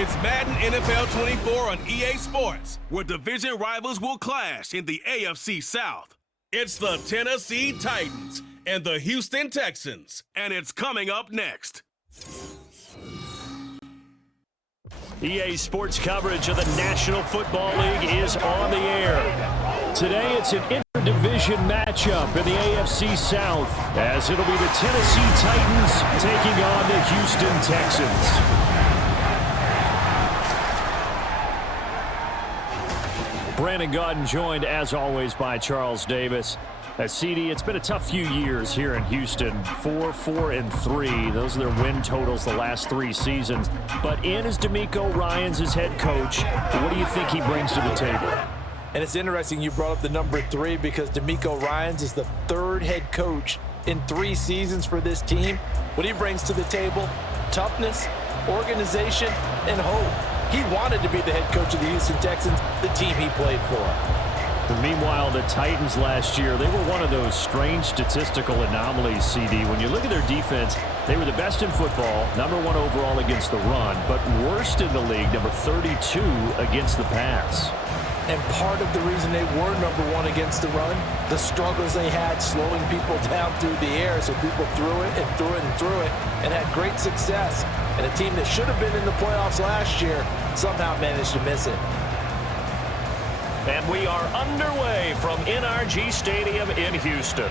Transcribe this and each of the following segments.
It's Madden NFL 24 on EA Sports, where division rivals will clash in the AFC South. It's the Tennessee Titans and the Houston Texans, and it's coming up next. EA Sports coverage of the National Football League is on the air. Today it's an interdivision matchup in the AFC South, as it'll be the Tennessee Titans taking on the Houston Texans. Brandon Gaudin joined, as always, by Charles Davis. CD, it's been a tough few years here in Houston. 4-4-3. Those are their win totals the last 3 seasons. But in is DeMeco Ryans as head coach. What do you think he brings to the table? And it's interesting you brought up the number 3 because DeMeco Ryans is the 3rd head coach in 3 seasons for this team. What he brings to the table: toughness, organization, and hope. He wanted to be the head coach of the Houston Texans, the team he played for. And meanwhile, the Titans last year, they were one of those strange statistical anomalies, CD. When you look at their defense, they were the best in football, number 1 overall against the run, but worst in the league, number 32 against the pass. And part of the reason they were number 1 against the run, the struggles they had slowing people down through the air, so people threw it and threw it and threw it and had great success. And a team that should have been in the playoffs last year somehow managed to miss it. And we are underway from NRG Stadium in Houston.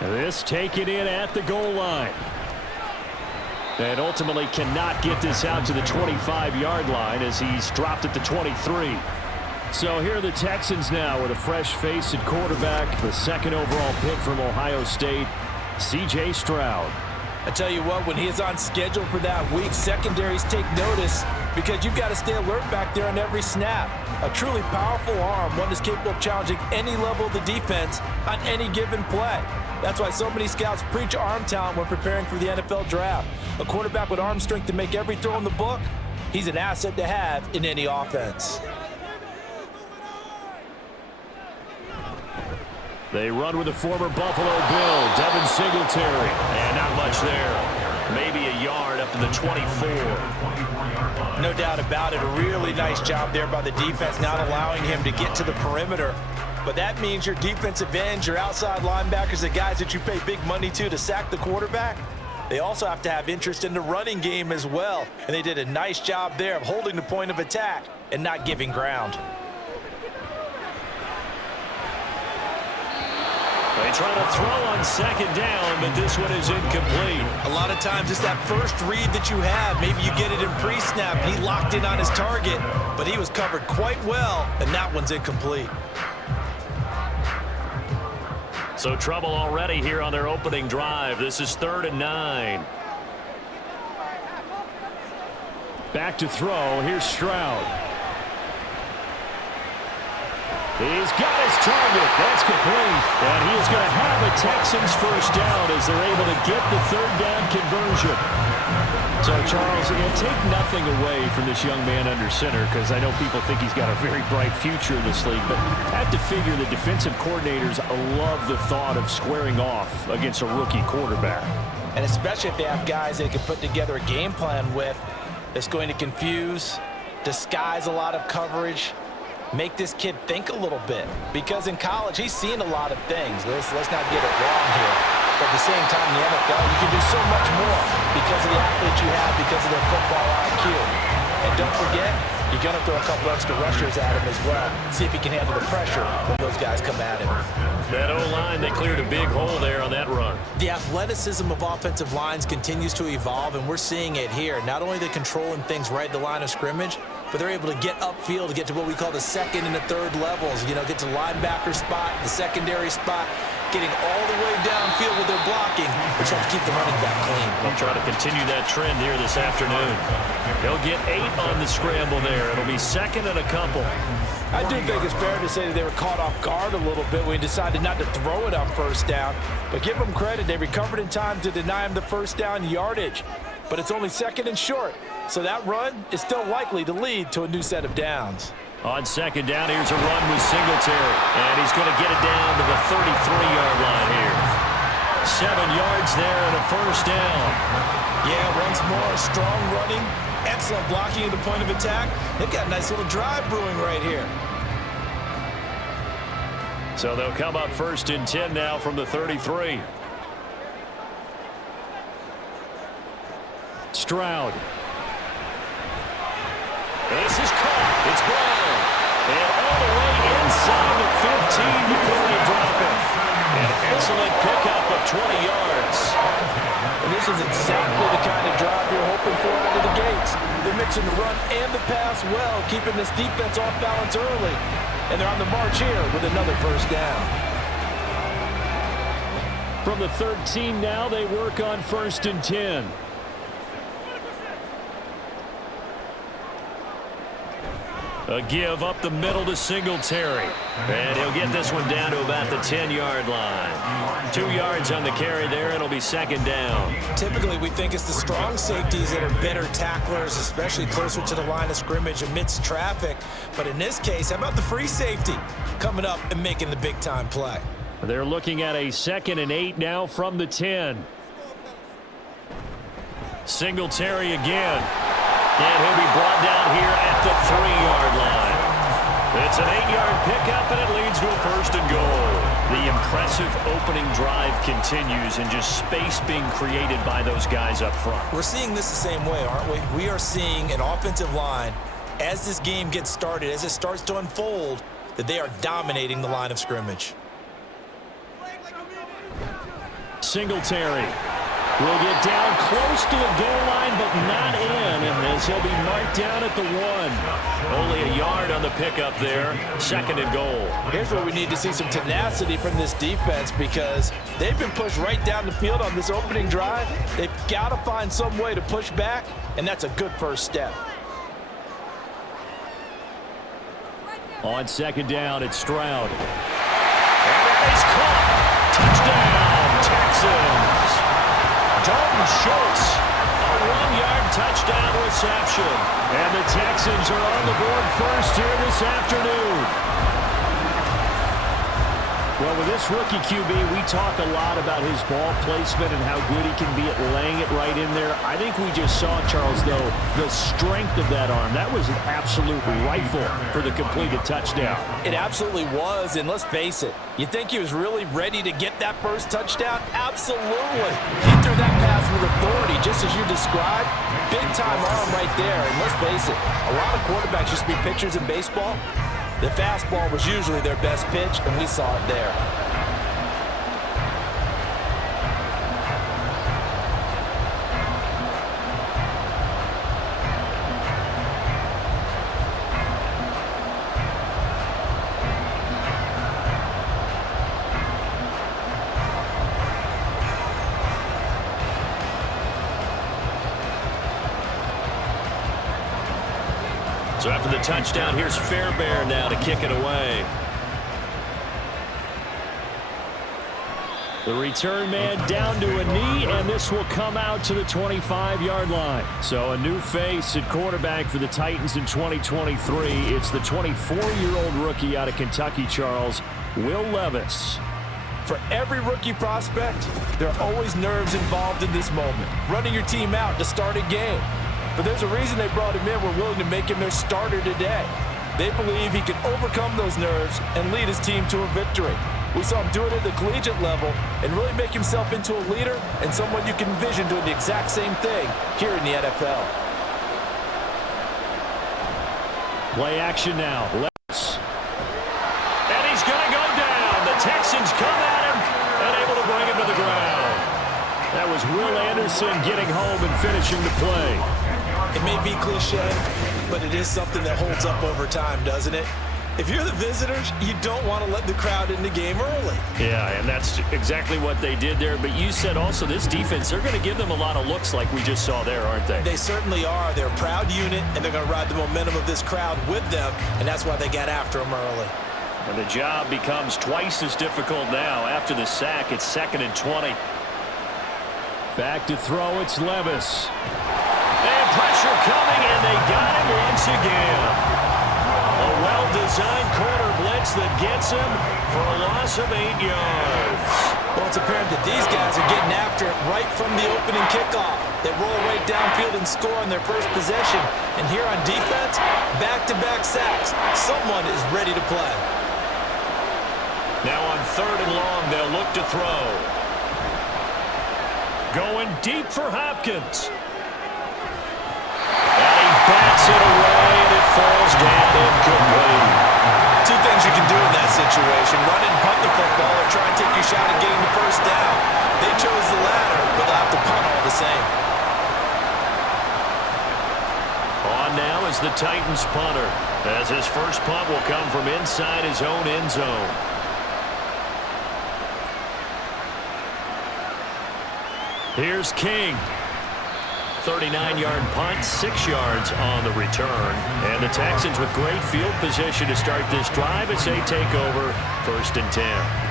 This taken in at the goal line. And ultimately cannot get this out to the 25-yard line as he's dropped at the 23. So here are the Texans now with a fresh face at quarterback, the 2nd overall pick from Ohio State, C.J. Stroud. I tell you what, when he is on schedule for that week, secondaries take notice because you've got to stay alert back there on every snap. A truly powerful arm, one that's capable of challenging any level of the defense on any given play. That's why so many scouts preach arm talent when preparing for the NFL draft. A quarterback with arm strength to make every throw in the book, he's an asset to have in any offense. They run with the former Buffalo Bill, Devin Singletary. And not much there. Maybe a yard up to the 24. No doubt about it. A really nice job there by the defense, not allowing him to get to the perimeter. But that means your defensive ends, your outside linebackers, the guys that you pay big money to sack the quarterback, they also have to have interest in the running game as well. And they did a nice job there of holding the point of attack and not giving ground. They try to throw on 2nd down, but this one is incomplete. A lot of times it's that first read that you have. Maybe you get it in pre-snap. He locked in on his target, but he was covered quite well, and that one's incomplete. So trouble already here on their opening drive. This is 3rd and 9. Back to throw. Here's Stroud. He's got his target. That's complete. And he is going to have a Texans first down as they're able to get the 3rd down conversion. So, Charles, take nothing away from this young man under center, because I know people think he's got a very bright future in this league, but I have to figure the defensive coordinators love the thought of squaring off against a rookie quarterback. And especially if they have guys they can put together a game plan with that's going to confuse, disguise a lot of coverage, make this kid think a little bit. Because in college, he's seen a lot of things. Let's not get it wrong here. But at the same time, in the NFL, you can do so much more because of the athletes you have, because of their football IQ. And don't forget, you're going to throw a couple extra rushers at him as well. See if he can handle the pressure when those guys come at him. That O-line, they cleared a big hole there on that run. The athleticism of offensive lines continues to evolve, and we're seeing it here. Not only they're controlling things right at the line of scrimmage, but they're able to get upfield to get to what we call the 2nd and the 3rd levels. You know, get to linebacker spot, the secondary spot, getting all the way downfield with their blocking, which helps keep the running back clean. We'll try to continue that trend here this afternoon. He'll get 8 on the scramble there. It'll be 2nd and a couple. I do think it's fair to say that they were caught off guard a little bit when he decided not to throw it on 1st down. But give them credit. They recovered in time to deny him the 1st down yardage. But it's only 2nd and short. So that run is still likely to lead to a new set of downs. On 2nd down, here's a run with Singletary. And he's going to get it down to the 33-yard line here. 7 yards there and a first down. Yeah, once more, strong running, excellent blocking at the point of attack. They've got a nice little drive brewing right here. So they'll come up 1st and 10 now from the 33. Stroud. This is caught. It's Brown. And all the way inside the 15 before they drop it. An excellent pickup of 20 yards. And this is exactly the kind of drive you're hoping for out of the gates. They're mixing the run and the pass well, keeping this defense off balance early. And they're on the march here with another first down. From the 13 now, they work on 1st and 10. A give up the middle to Singletary. And he'll get this one down to about the 10-yard line. 2 yards on the carry there, and it'll be 2nd down. Typically, we think it's the strong safeties that are better tacklers, especially closer to the line of scrimmage amidst traffic. But in this case, how about the free safety coming up and making the big-time play? They're looking at a 2nd and 8 now from the 10. Singletary again. And he'll be brought down here at the 3-yard line. It's an 8-yard pickup, and it leads to a 1st and goal. The impressive opening drive continues, and just space being created by those guys up front. We're seeing this the same way, aren't we? We are seeing an offensive line, as this game gets started, as it starts to unfold, that they are dominating the line of scrimmage. Singletary will get down close to the goal line, but not in, and as he'll be marked down at the 1. Only a yard on the pickup there. 2nd and goal. Here's where we need to see some tenacity from this defense, because they've been pushed right down the field on this opening drive. They've got to find some way to push back, and that's a good first step. On 2nd down, it's Stroud. And that is caught. Touchdown, Texans. Dalton Schultz, a 1-yard touchdown reception. And the Texans are on the board first here this afternoon. Well, with this rookie QB, we talk a lot about his ball placement and how good he can be at laying it right in there. I think we just saw, Charles, though, the strength of that arm. That was an absolute rifle for the completed touchdown. It absolutely was, and let's face it, you think he was really ready to get that first touchdown? Absolutely. He threw that pass with authority, just as you described. Big-time arm right there, and let's face it, a lot of quarterbacks used to be pitchers in baseball. The fastball was usually their best pitch, and we saw it there. So after the touchdown, here's Fairbairn now to kick it away. The return man down to a knee, and this will come out to the 25-yard line. So a new face at quarterback for the Titans in 2023. It's the 24-year-old rookie out of Kentucky, Charles, Will Levis. For every rookie prospect, there are always nerves involved in this moment. Running your team out to start a game. But there's a reason they brought him in. We're willing to make him their starter today. They believe he can overcome those nerves and lead his team to a victory. We saw him do it at the collegiate level and really make himself into a leader and someone you can envision doing the exact same thing here in the NFL. Play action now. Levis. And he's going to go down. The Texans come at him and able to bring him to the ground. That was Will Anderson getting home and finishing the play. It may be cliche, but it is something that holds up over time, doesn't it? If you're the visitors, you don't want to let the crowd in the game early. Yeah, and that's exactly what they did there. But you said also this defense, they're going to give them a lot of looks like we just saw there, aren't they? They certainly are. They're a proud unit, and they're going to ride the momentum of this crowd with them, and that's why they got after them early. And the job becomes twice as difficult now. After the sack, it's 2nd and 20. Back to throw, it's Levis. And pressure coming, and they got him once again. A well-designed corner blitz that gets him for a loss of 8 yards. Well, it's apparent that these guys are getting after it right from the opening kickoff. They roll right downfield and score on their first possession. And here on defense, back-to-back sacks. Someone is ready to play. Now on 3rd and long, they'll look to throw. Going deep for Hopkins. And he bats it away, and it falls down incomplete. Two things you can do in that situation: run and punt the football, or try and take your shot at getting the first down. They chose the latter, but they'll have to punt all the same. On now is the Titans punter, as his first punt will come from inside his own end zone. Here's King. 39-yard punt, 6 yards on the return. And the Texans with great field position to start this drive as they take over 1st and 10.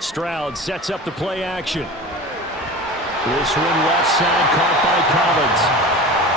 Stroud sets up the play action. This one left side caught by Collins.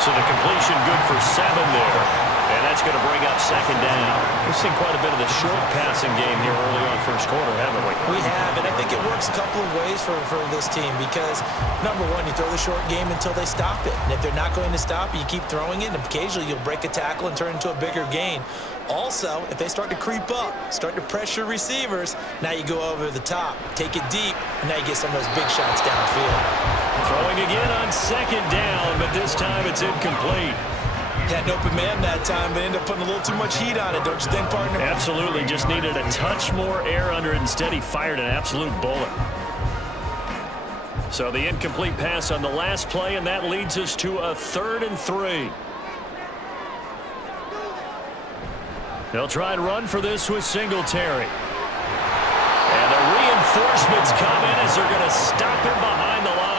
So the completion good for 7 there. And that's going to bring up 2nd down. We've seen quite a bit of the short passing game here early on first quarter, haven't we? We have, and I think it works a couple of ways for this team because, number one, you throw the short game until they stop it. And if they're not going to stop it, you keep throwing it, and occasionally you'll break a tackle and turn into a bigger gain. Also, if they start to creep up, start to pressure receivers, now you go over the top, take it deep, and now you get some of those big shots downfield. Throwing again on 2nd down, but this time it's incomplete. Had an open man that time, but ended up putting a little too much heat on it, don't you think, partner? Absolutely, just needed a touch more air under it. Instead, he fired an absolute bullet. So the incomplete pass on the last play, and that leads us to a 3rd and 3. They'll try and run for this with Singletary. And the reinforcements come in as they're going to stop him behind the line.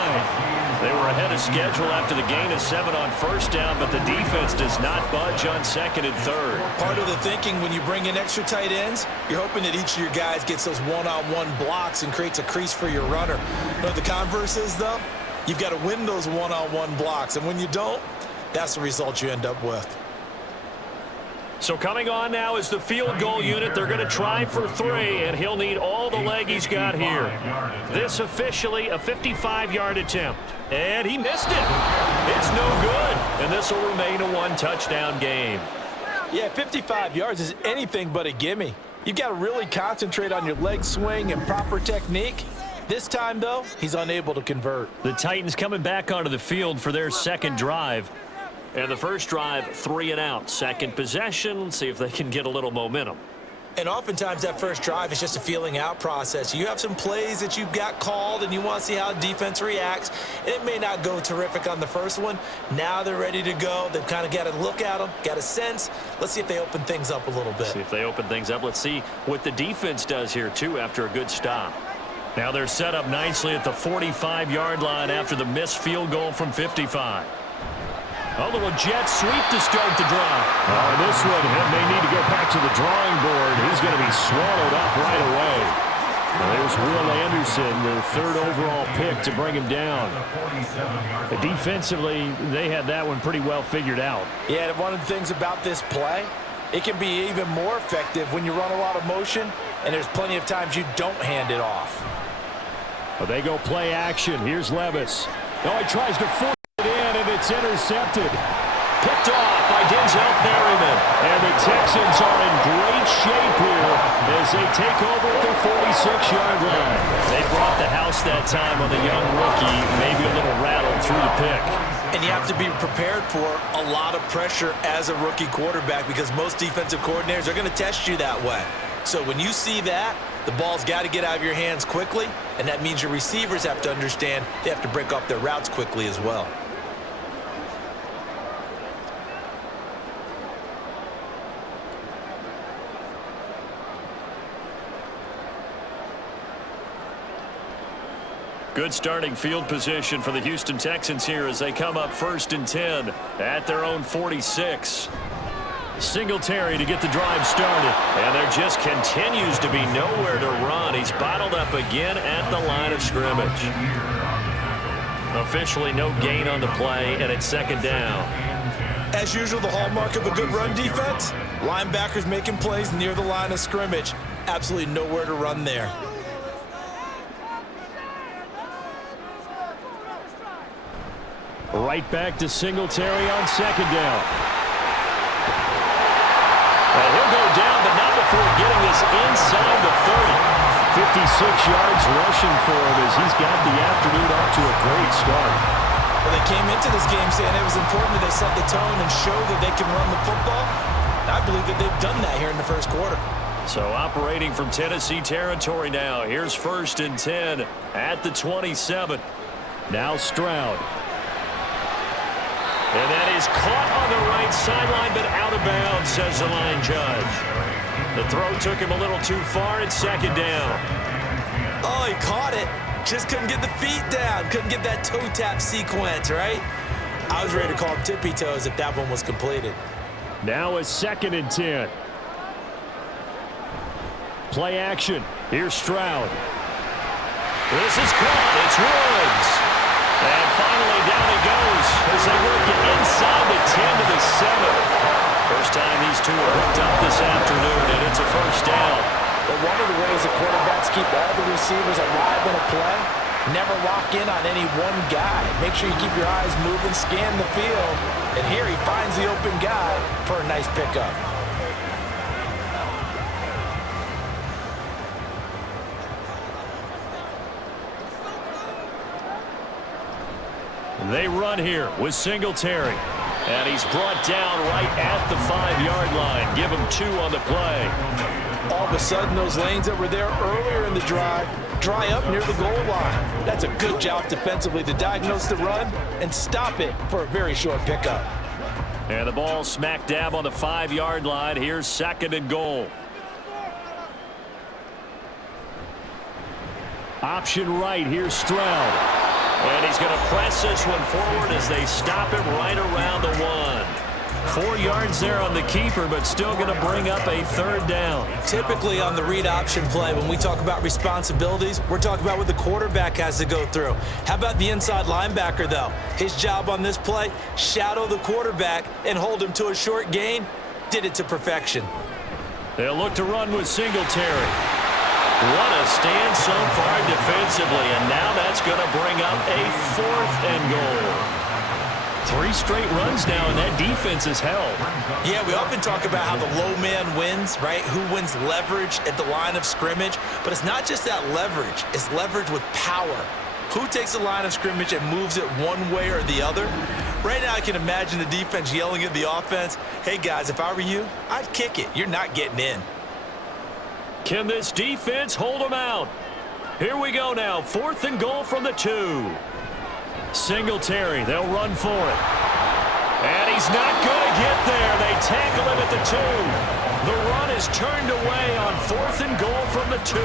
They were ahead of schedule after the gain of 7 on 1st down, but the defense does not budge on 2nd and 3rd. Part of the thinking when you bring in extra tight ends, you're hoping that each of your guys gets those one-on-one blocks and creates a crease for your runner. You know what the converse is, though? You've got to win those one-on-one blocks, and when you don't, that's the result you end up with. So coming on now is the field goal unit. They're going to try for 3, and he'll need all the leg he's got here. This officially a 55-yard attempt. And he missed it. It's no good. And this will remain a 1-touchdown game. Yeah, 55 yards is anything but a gimme. You've got to really concentrate on your leg swing and proper technique. This time, though, he's unable to convert. The Titans coming back onto the field for their 2nd drive. And the first drive, 3 and out. 2nd possession, see if they can get a little momentum. And oftentimes that first drive is just a feeling out process. You have some plays that you've got called and you want to see how defense reacts. And it may not go terrific on the first one. Now they're ready to go. They've kind of got to look at them, got a sense. Let's see if they open things up a little bit. See if they open things up. Let's see what the defense does here, too, after a good stop. Now they're set up nicely at the 45-yard line after the missed field goal from 55. A little jet sweep to start the drive. This one may need to go back to the drawing board. He's going to be swallowed up right away. There's Will Anderson, the 3rd overall pick to bring him down. Defensively, they had that one pretty well figured out. Yeah, and one of the things about this play, it can be even more effective when you run a lot of motion, and there's plenty of times you don't hand it off. Well, they go play action. Here's Levis. Oh, he tries to force it in, and it's intercepted. Picked off by Denzel Perryman. And the Texans are in great shape here as they take over at the 46-yard line. They brought the house that time on the young rookie, maybe a little rattled through the pick. And you have to be prepared for a lot of pressure as a rookie quarterback because most defensive coordinators are going to test you that way. So when you see that, the ball's got to get out of your hands quickly, and that means your receivers have to understand they have to break off their routes quickly as well. Good starting field position for the Houston Texans here as they come up 1st and 10 at their own 46. Singletary to get the drive started. And there just continues to be nowhere to run. He's bottled up again at the line of scrimmage. Officially no gain on the play, and it's second down. As usual, the hallmark of a good run defense, linebackers making plays near the line of scrimmage. Absolutely nowhere to run there. Right back to Singletary on second down. And he'll go down, but not before getting this inside the 30. 56 yards rushing for him as he's got the afternoon off to a great start. Well, they came into this game saying it was important that they set the tone and show that they can run the football. And I believe that they've done that here in the first quarter. So operating from Tennessee territory now. Here's 1st and 10 at the 27. Now Stroud. And that is caught on the right sideline, but out of bounds, says the line judge. The throw took him a little too far. It's second down. Oh, he caught it. Just couldn't get the feet down. Couldn't get that toe tap sequence, right? I was ready to call him tippy toes if that one was completed. Now it's 2nd and 10. Play action. Here's Stroud. This is caught. It's Woods. And finally down he goes as they work it inside the 10 to the 7. First time these two are hooked up this afternoon, and it's a first down. But one of the ways the quarterbacks keep all the receivers alive in a play, never lock in on any one guy. Make sure you keep your eyes moving, scan the field. And here he finds the open guy for a nice pickup. They run here with Singletary. And he's brought down right at the 5-yard line. Give him 2 on the play. All of a sudden, those lanes that were there earlier in the drive dry up near the goal line. That's a good job defensively to diagnose the run and stop it for a very short pickup. And the ball smack dab on the 5-yard line. Here's 2nd and goal. Option right. Here's Stroud. And he's going to press this one forward as they stop him right around the 1. 4 yards there on the keeper, but still going to bring up a 3rd down. Typically on the read option play, when we talk about responsibilities, we're talking about what the quarterback has to go through. How about the inside linebacker, though? His job on this play, shadow the quarterback and hold him to a short gain. Did it to perfection. They'll look to run with Singletary. What a stand so far defensively, and now that's going to bring up a 4th and goal. 3 straight runs now, and that defense is held. Yeah, we often talk about how the low man wins, right? Who wins leverage at the line of scrimmage. But it's not just that leverage. It's leverage with power. Who takes the line of scrimmage and moves it one way or the other? Right now, I can imagine the defense yelling at the offense, hey, guys, if I were you, I'd kick it. You're not getting in. Can this defense hold them out? Here we go now. 4th and goal from the 2. Singletary, they'll run for it. And he's not going to get there. They tackle him at the 2. The run is turned away on 4th and goal from the 2.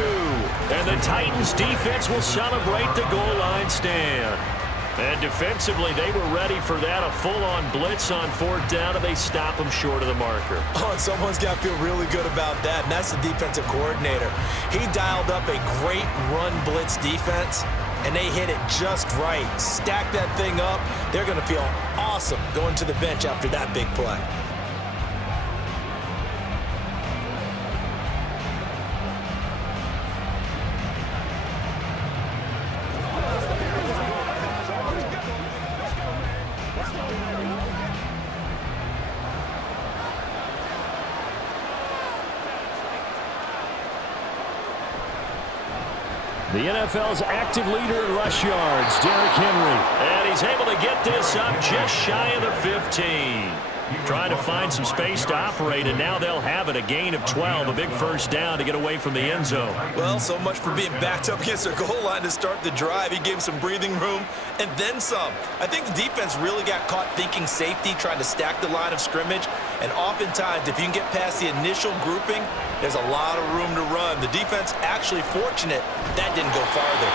And the Titans defense will celebrate the goal line stand. And defensively, they were ready for that. A full-on blitz on 4th down, and they stop him short of the marker. Oh, and someone's got to feel really good about that, and that's the defensive coordinator. He dialed up a great run blitz defense, and they hit it just right. Stack that thing up. They're going to feel awesome going to the bench after that big play. The NFL's active leader in rush yards, Derrick Henry. And he's able to get this up just shy of the 15. Trying to find some space to operate, and now they'll have it. A gain of 12, a big first down to get away from the end zone. Well, so much for being backed up against their goal line to start the drive. He gave some breathing room and then some. I think the defense really got caught thinking safety, trying to stack the line of scrimmage. And oftentimes, if you can get past the initial grouping, there's a lot of room to run. The defense actually fortunate that didn't go farther.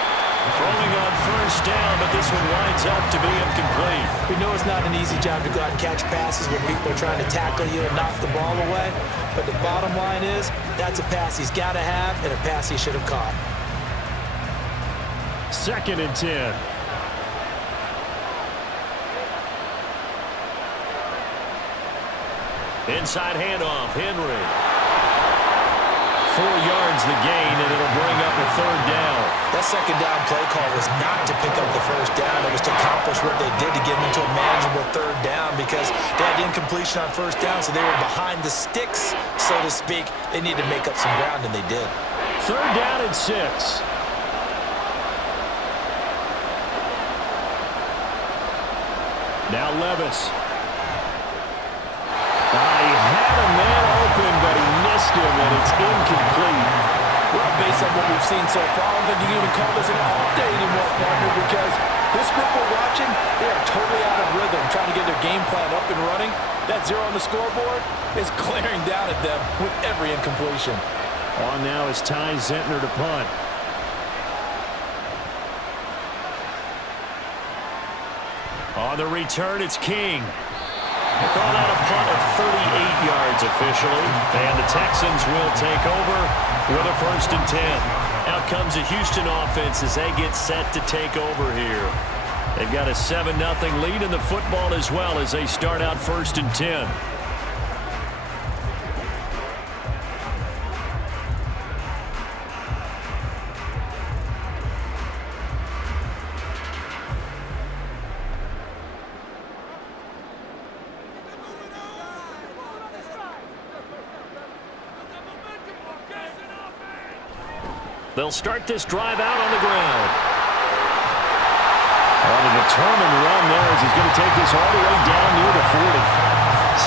Throwing on first down, but this one winds up to be incomplete. We know it's not an easy job to go out and catch passes when people are trying to tackle you and knock the ball away. But the bottom line is, that's a pass he's got to have and a pass he should have caught. 2nd and 10. Inside handoff, Henry. 4 yards the gain, and it'll bring up a 3rd down. That 2nd down play call was not to pick up the 1st down. It was to accomplish what they did to get them into a manageable 3rd down because they had incompletion on 1st down, so they were behind the sticks, so to speak. They needed to make up some ground, and they did. 3rd down and 6. Now Levis. He had a man open, but he missed him, and it's incomplete. Well, based on what we've seen so far, I don't think you can even call this an off day anymore, partner, because this group we're watching, they are totally out of rhythm, trying to get their game plan up and running. That 0 on the scoreboard is glaring down at them with every incompletion. On now is Ty Zentner to punt. On the return, it's King. Called out a punt of 38 yards officially, and the Texans will take over with a 1st and 10. Out comes the Houston offense as they get set to take over here. They've got a 7-0 lead in the football as well as they start out 1st and 10. They'll start this drive out on the ground. On a determined run there as he's going to take this all the way down near the 40.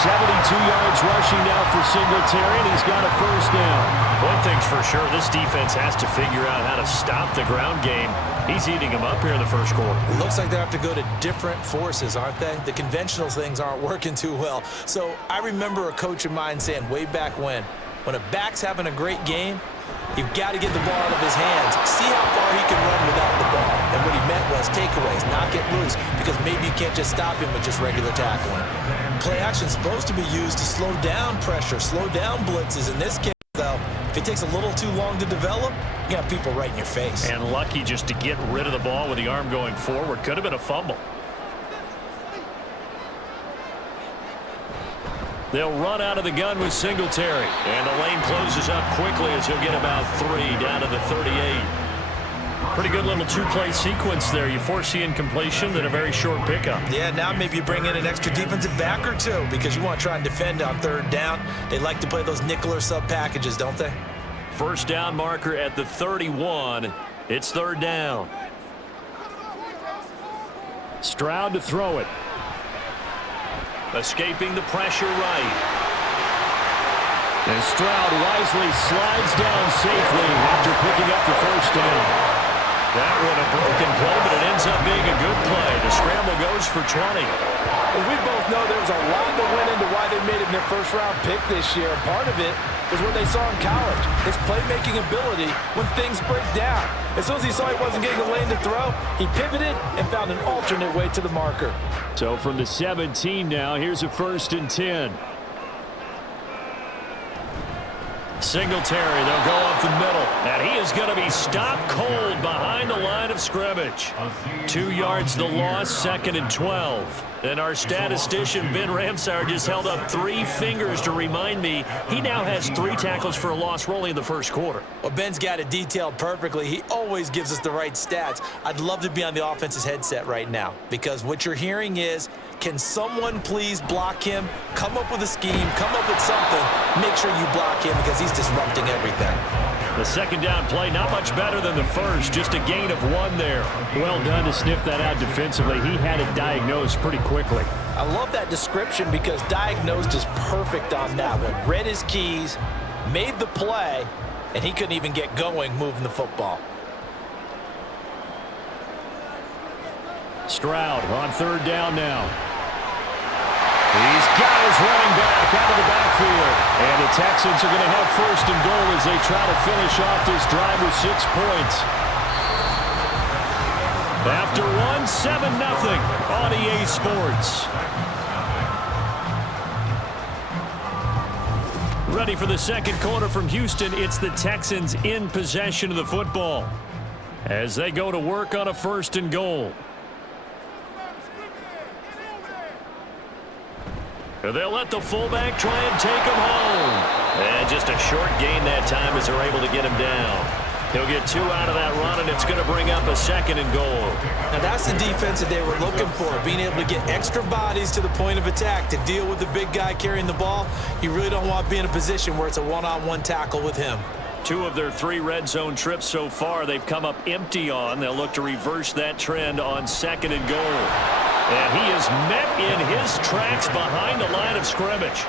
72 yards rushing now for Singletary, and he's got a 1st down. One thing's for sure, this defense has to figure out how to stop the ground game. He's eating them up here in the 1st quarter. It looks like they have to go to different forces, aren't they? The conventional things aren't working too well. So I remember a coach of mine saying way back when a back's having a great game, you've got to get the ball out of his hands. See how far he can run without the ball. And what he meant was takeaways, knock it loose, because maybe you can't just stop him with just regular tackling. Play action is supposed to be used to slow down pressure, slow down blitzes. In this case, though, if it takes a little too long to develop, you got people right in your face. And lucky just to get rid of the ball with the arm going forward. Could have been a fumble. They'll run out of the gun with Singletary. And the lane closes up quickly as he'll get about 3 down to the 38. Pretty good little 2-play sequence there. You force the incompletion, then a very short pickup. Yeah, now maybe you bring in an extra defensive back or two because you want to try and defend on 3rd down. They like to play those nickel or sub packages, don't they? 1st down marker at the 31. It's 3rd down. Stroud to throw it. Escaping the pressure right. And Stroud wisely slides down safely after picking up the 1st down. That one a broken play, but it ends up being a good play. The scramble goes for 20. Well, we both know there was a lot that went into why they made him their 1st-round pick this year. And part of it was what they saw in college, his playmaking ability when things break down. As soon as he saw he wasn't getting a lane to throw, he pivoted and found an alternate way to the marker. So from the 17 now, here's a 1st and 10. Singletary, they'll go up the middle. And he is going to be stopped cold behind the line of scrimmage. 2 yards the loss, 2nd and 12. And our statistician, Ben Ramsauer, just held up 3 fingers to remind me he now has 3 tackles for a loss rolling in the 1st quarter. Well, Ben's got it detailed perfectly. He always gives us the right stats. I'd love to be on the offense's headset right now because what you're hearing is, can someone please block him? Come up with a scheme, come up with something. Make sure you block him because he's disrupting everything. The 2nd down play, not much better than the 1st, just a gain of 1 there. Well done to sniff that out defensively. He had it diagnosed pretty quickly. I love that description because diagnosed is perfect on that one. Read his keys, made the play, and he couldn't even get going moving the football. Stroud on 3rd down now. He's got his running back out of the backfield. And the Texans are going to have 1st and goal as they try to finish off this drive with 6 points. After one, 7-0 on EA Sports. Ready for the second quarter from Houston. It's the Texans in possession of the football as they go to work on a 1st and goal. They'll let the fullback try and take him home. And just a short gain that time as they're able to get him down. He'll get 2 out of that run, and it's going to bring up a 2nd and goal. Now that's the defense that they were looking for, being able to get extra bodies to the point of attack to deal with the big guy carrying the ball. You really don't want to be in a position where it's a one-on-one tackle with him. 2 of their 3 red zone trips so far they've come up empty on. They'll look to reverse that trend on 2nd and goal. And he is met in his tracks behind the line of scrimmage.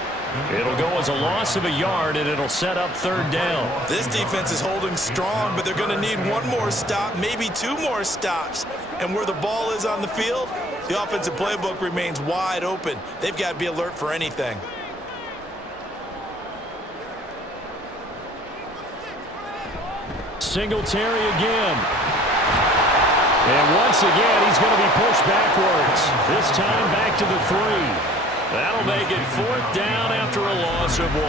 It'll go as a loss of a yard, and it'll set up 3rd down. This defense is holding strong, but they're going to need 1 more stop, maybe 2 more stops. And where the ball is on the field, the offensive playbook remains wide open. They've got to be alert for anything. Singletary again. And once again, he's going to be pushed backwards. This time back to the 3. That'll make it 4th down after a loss of 1.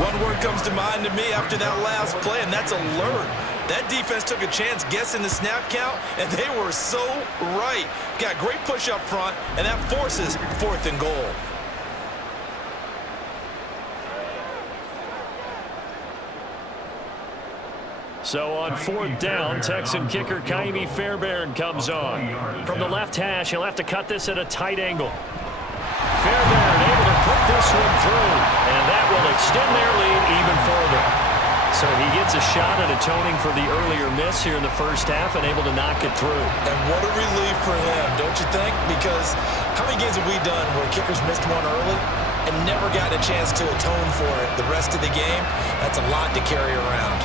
One word comes to mind to me after that last play, and that's alert. That defense took a chance guessing the snap count, and they were so right. Got great push up front, and that forces 4th and goal. So on 4th down, Texan kicker Kaimi Fairbairn comes on. From the left hash, he'll have to cut this at a tight angle. Fairbairn able to put this one through, and that will extend their lead even further. So he gets a shot at atoning for the earlier miss here in the first half and able to knock it through. And what a relief for him, don't you think? Because how many games have we done where kickers missed one early and never got a chance to atone for it the rest of the game? That's a lot to carry around.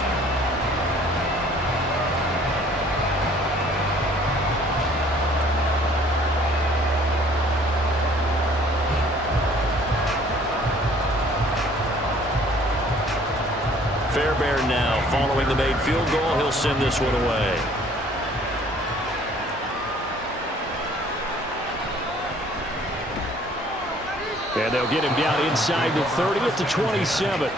Fairbairn now following the made field goal. He'll send this one away. And they'll get him down inside the 30 at the 27.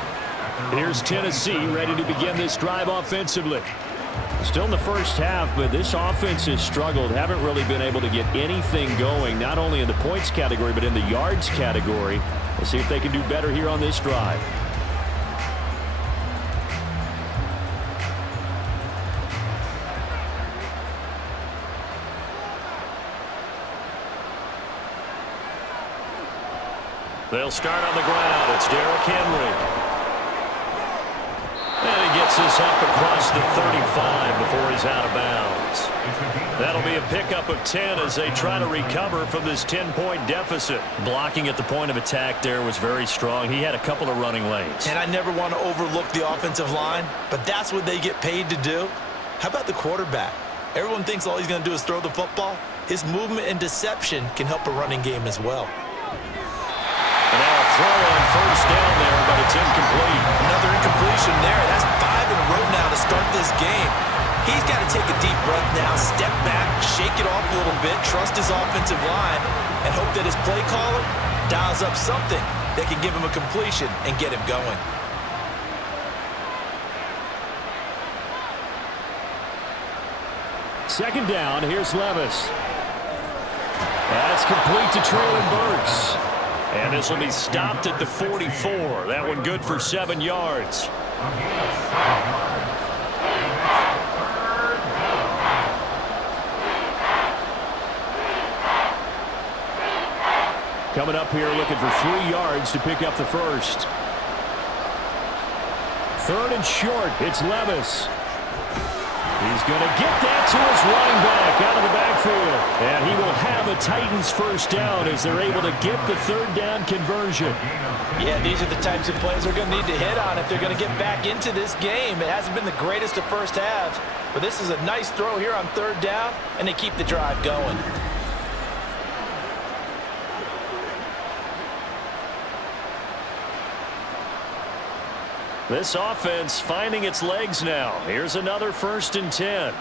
Here's Tennessee ready to begin this drive offensively. Still in the first half, but this offense has struggled. Haven't really been able to get anything going, not only in the points category, but in the yards category. We'll see if they can do better here on this drive. They'll start on the ground. It's Derrick Henry. And he gets this up across the 35 before he's out of bounds. That'll be a pickup of 10 as they try to recover from this 10-point deficit. Blocking at the point of attack there was very strong. He had a couple of running lanes. And I never want to overlook the offensive line, but that's what they get paid to do. How about the quarterback? Everyone thinks all he's going to do is throw the football. His movement and deception can help a running game as well. And now a throw on first down there, but it's incomplete. Another incompletion there. That's 5 in a row now to start this game. He's got to take a deep breath now, step back, shake it off a little bit, trust his offensive line, and hope that his play caller dials up something that can give him a completion and get him going. Second down, here's Levis. That's complete to Traylon Burks. And this will be stopped at the 44. That one good for 7 yards. Coming up here looking for 3 yards to pick up the first. 3rd and short. It's Levis. He's going to get that to his running back out of the backfield. And he will have a Titans first down as they're able to get the 3rd down conversion. Yeah, these are the types of plays they're going to need to hit on if they're going to get back into this game. It hasn't been the greatest of first halves, but this is a nice throw here on 3rd down, and they keep the drive going. This offense finding its legs now. Here's another 1st and 10.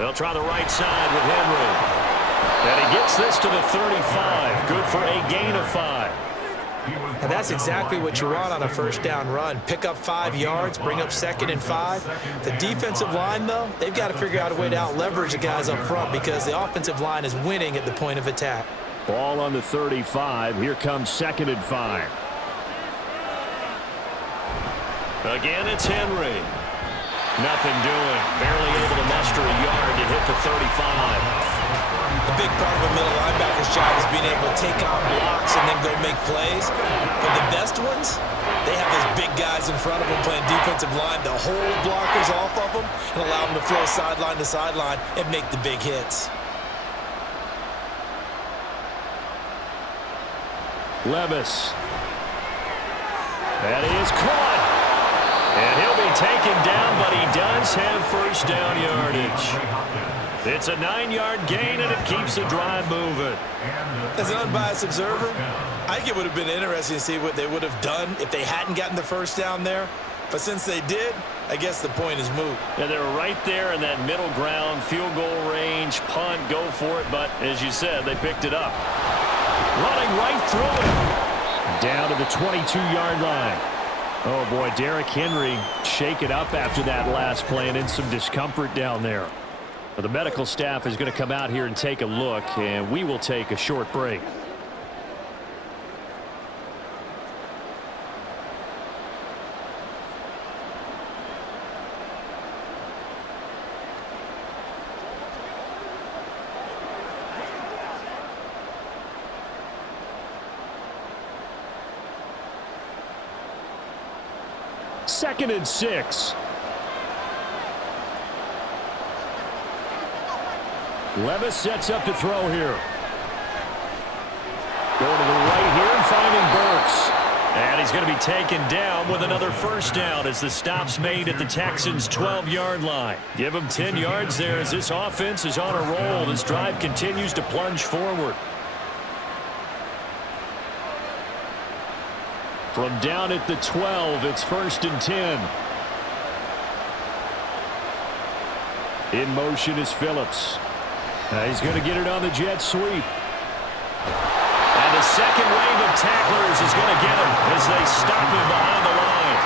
They'll try the right side with Henry. And he gets this to the 35. Good for a gain of 5. And that's exactly what you want on a first down run. Pick up 5 yards, bring up 2nd and 5. The defensive line, though, they've got to figure out a way to out-leverage the guys up front because the offensive line is winning at the point of attack. Ball on the 35. Here comes 2nd and 5. Again, it's Henry. Nothing doing. Barely able to muster a yard to hit the 35. A big part of a middle linebacker's job is being able to take on blocks and then go make plays. But the best ones, they have those big guys in front of them playing defensive line to hold blockers off of them and allow them to flow sideline to sideline and make the big hits. Levis. That is caught. And he'll be taken down, but he does have first down yardage. It's a 9-yard gain, and it keeps the drive moving. As an unbiased observer, I think it would have been interesting to see what they would have done if they hadn't gotten the first down there. But since they did, I guess the point is moot. Yeah, they were right there in that middle ground, field goal range, punt, go for it. But as you said, they picked it up. Running right through it. Down to the 22-yard line. Oh, boy, Derrick Henry shaken up after that last play and in some discomfort down there. Well, the medical staff is going to come out here and take a look, and we will take a short break. Second and 6. Levis sets up to throw here. Going to the right here and finding Burks. And he's going to be taken down with another first down as the stop's made at the Texans' 12-yard line. Give him 10 yards there as this offense is on a roll. This drive continues to plunge forward. From down at the 12, it's 1st and 10. In motion is Phillips. He's going to get it on the jet sweep. And the second wave of tacklers is going to get him as they stop him behind the line.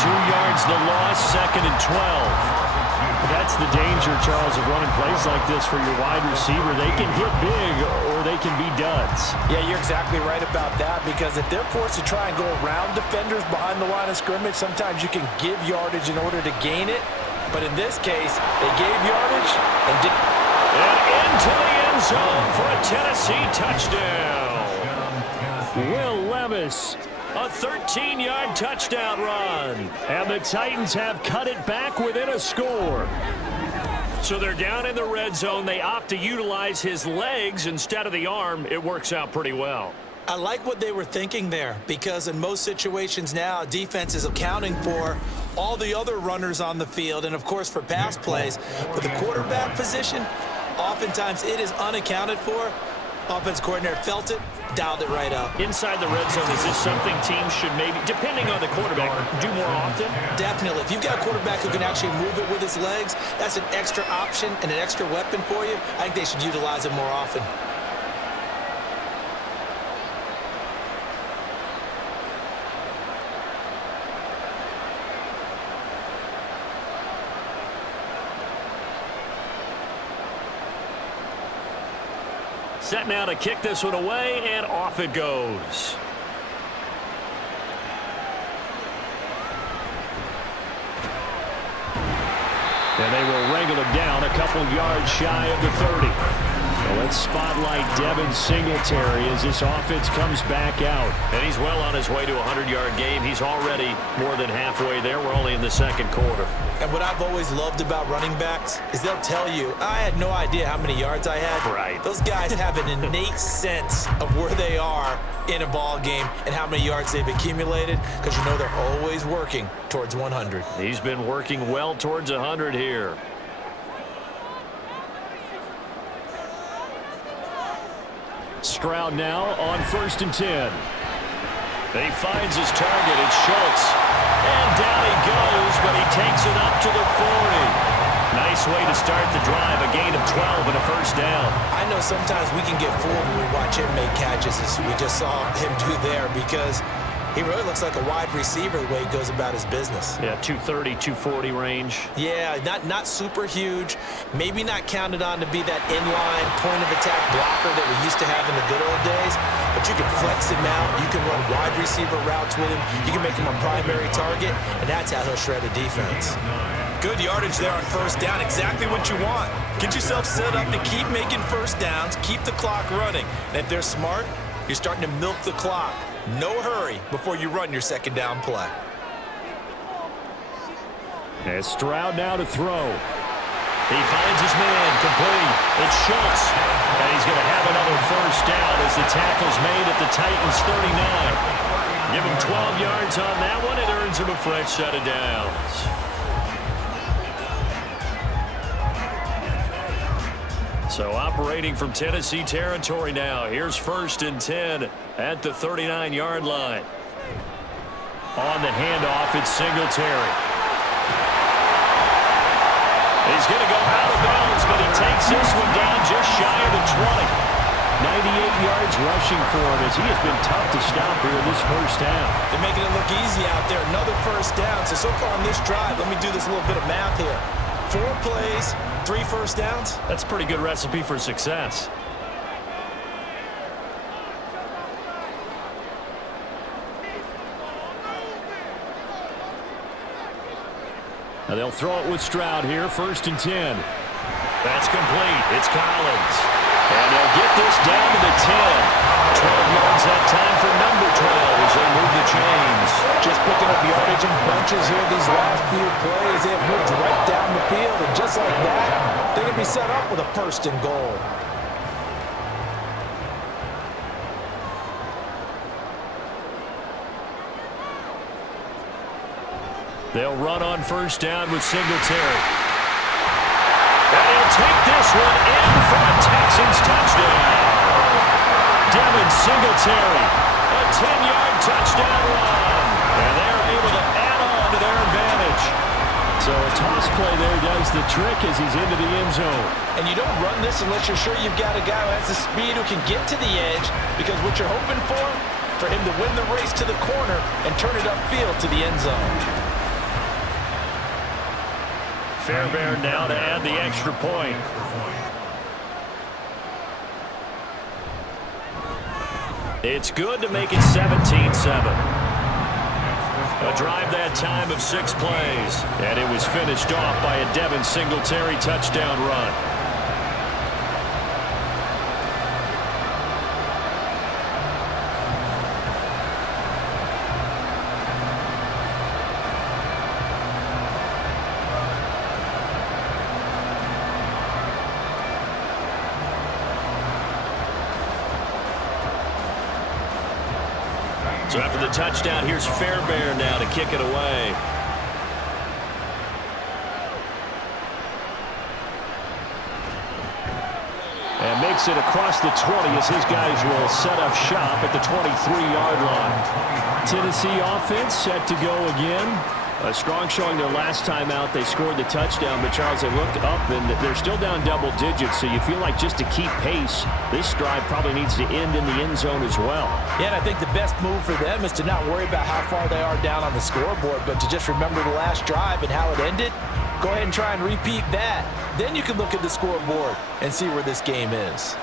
2 yards the loss, 2nd and 12. That's the danger, Charles, of running plays like this for your wide receiver. They can hit big or they can be duds. Yeah, you're exactly right about that because if they're forced to try and go around defenders behind the line of scrimmage, sometimes you can give yardage in order to gain it. But in this case, they gave yardage and didn't. And into the end zone for a Tennessee touchdown. Will Levis, a 13-yard touchdown run. And the Titans have cut it back within a score. So they're down in the red zone. They opt to utilize his legs instead of the arm. It works out pretty well. I like what they were thinking there because in most situations now, defense is accounting for all the other runners on the field and, of course, for pass plays. But the quarterback position, oftentimes it is unaccounted for. Offense coordinator felt it, dialed it right up. Inside the red zone, is this something teams should maybe, depending on the quarterback, do more often? Definitely. If you've got a quarterback who can actually move it with his legs, that's an extra option and an extra weapon for you. I think they should utilize it more often. Set now to kick this one away, and off it goes. And they will wrangle him down a couple yards shy of the 30. So let's spotlight Devin Singletary as this offense comes back out. And he's well on his way to a 100-yard game. He's already more than halfway there. We're only in the second quarter. And what I've always loved about running backs is they'll tell you, I had no idea how many yards I had. Right. Those guys have an innate sense of where they are in a ball game and how many yards they've accumulated because you know they're always working towards 100. He's been working well towards 100 here. Stroud now on 1st and 10. He finds his target. It's Schultz. And down he goes, but he takes it up to the 40. Nice nice way to start the drive, a gain of 12 and a first down. I know sometimes we can get fooled when we watch him make catches, as we just saw him do there, because he really looks like a wide receiver the way he goes about his business. Yeah, 230, 240 range. Yeah, not super huge. Maybe not counted on to be that inline point-of-attack blocker that we used to have in the good old days, but you can flex him out. You can run wide receiver routes with him. You can make him a primary target, and that's how he'll shred a defense. Good yardage there on first down. Exactly what you want. Get yourself set up to keep making first downs, keep the clock running. And if they're smart, you're starting to milk the clock. No hurry before you run your second down play. And Stroud now to throw. He finds his man, complete. It's Schultz. And he's going to have another first down as the tackle's made at the Titans' 39. Give him 12 yards on that one. It earns him a fresh set of downs. So operating from Tennessee territory now. Here's 1st and 10 at the 39-yard line. On the handoff, it's Singletary. He's going to go out of bounds, but he takes this one down just shy of the 20. 98 yards rushing for him as he has been tough to stop here in this first half. They're making it look easy out there. Another first down. So far on this drive, let me do this little bit of math here. 4 plays, 3 first downs. That's a pretty good recipe for success. Now they'll throw it with Stroud here, 1st and 10. That's complete. It's Collins. And they'll get this down to the 10. 12 yards that time for number 12 as they move the chains. Just picking up yardage in bunches here these last few plays. They've moved right down the field, and just like that, they're going to be set up with a 1st and goal. They'll run on 1st down with Singletary. And he'll take this one in for a Texans touchdown. Devin Singletary, a 10-yard touchdown run. And they're able to add on to their advantage. So a toss play there does the trick as he's into the end zone. And you don't run this unless you're sure you've got a guy who has the speed who can get to the edge, because what you're hoping for him to win the race to the corner and turn it upfield to the end zone. Fairbairn now to add the extra point. It's good to make it 17-7. A drive that time of 6 plays. And it was finished off by a Devin Singletary touchdown run. So after the touchdown, here's Fairbairn now to kick it away. And makes it across the 20 as his guys will set up shop at the 23-yard line. Tennessee offense set to go again. A strong showing their last time out. They scored the touchdown, but Charles, they looked up and they're still down double digits, so you feel like just to keep pace, this drive probably needs to end in the end zone as well. Yeah, and I think the best move for them is to not worry about how far they are down on the scoreboard, but to just remember the last drive and how it ended. Go ahead and try and repeat that. Then you can look at the scoreboard and see where this game is.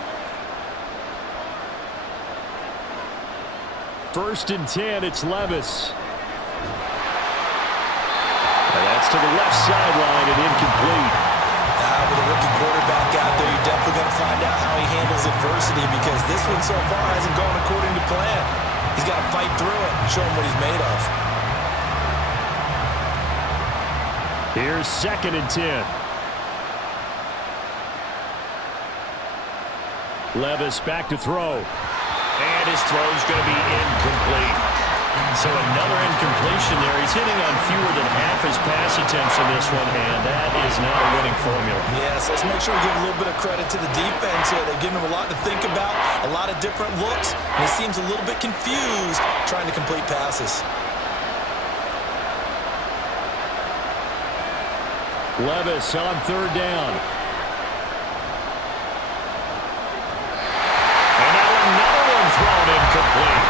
1st and 10, it's Levis. And that's to the left sideline and incomplete. With a rookie quarterback out there, you're definitely going to find out how he handles adversity, because this one so far hasn't gone according to plan. He's got to fight through it and show him what he's made of. Here's 2nd and 10. Levis back to throw. And his throw's going to be incomplete. So another incompletion there. He's hitting on fewer than half his pass attempts in this one, and that is not a winning formula. Yes, let's make sure we give a little bit of credit to the defense here. They've given him a lot to think about, a lot of different looks, and he seems a little bit confused trying to complete passes. Levis on third down. And now another one thrown incomplete.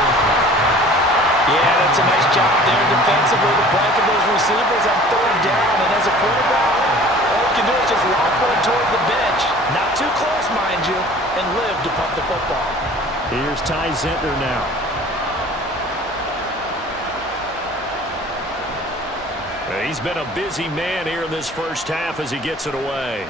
Yeah, that's a nice job there defensively to blanket those receivers on third down. And as a quarterback, all you can do is just lock one toward the bench. Not too close, mind you, and live to punt the football. Here's Ty Zentner now. He's been a busy man here in this first half as he gets it away.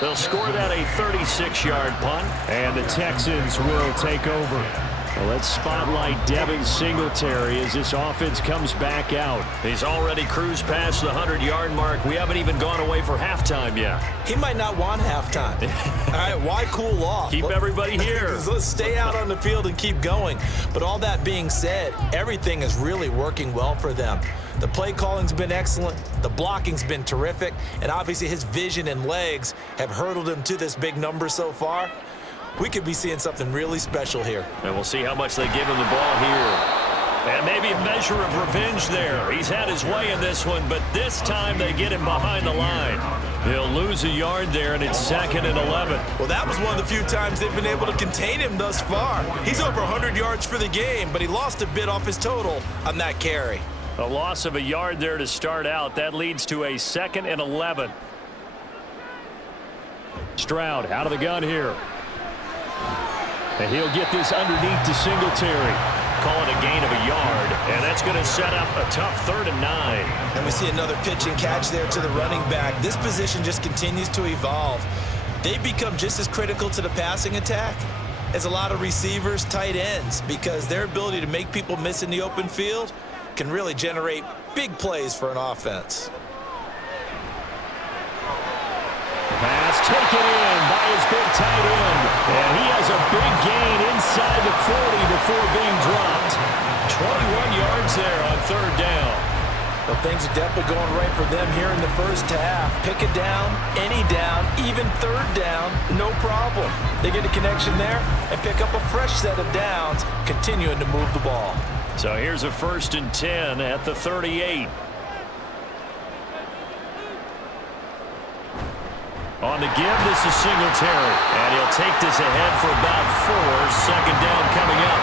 They'll score that a 36-yard punt, and the Texans will take over. Well, let's spotlight Devin Singletary as this offense comes back out. He's already cruised past the 100-yard mark. We haven't even gone away for halftime yet. He might not want halftime. All right, why cool off? Keep everybody here. Let's stay out on the field and keep going. But all that being said, everything is really working well for them. The play calling's been excellent, the blocking's been terrific, and obviously his vision and legs have hurdled him to this big number so far. We could be seeing something really special here. And we'll see how much they give him the ball here. And maybe a measure of revenge there. He's had his way in this one, but this time they get him behind the line. He'll lose a yard there, and it's 2nd and 11. Well, that was one of the few times they've been able to contain him thus far. He's over 100 yards for the game, but he lost a bit off his total on that carry. A loss of a yard there to start out. That leads to a 2nd and 11. Stroud out of the gun here. And he'll get this underneath to Singletary. Call it a gain of a yard, and that's going to set up a tough 3rd and 9. And we see another pitch and catch there to the running back. This position just continues to evolve. They become just as critical to the passing attack as a lot of receivers, tight ends, because their ability to make people miss in the open field can really generate big plays for an offense. Pass taken in by his big tight end. And he has a big gain inside the 40 before being dropped. 21 yards there on 3rd down. Well, things are definitely going right for them here in the first half. Pick a down, any down, even 3rd down, no problem. They get a connection there and pick up a fresh set of downs, continuing to move the ball. So here's a 1st and 10 at the 38. On the give, this is Singletary. And he'll take this ahead for about 4. 2nd down coming up.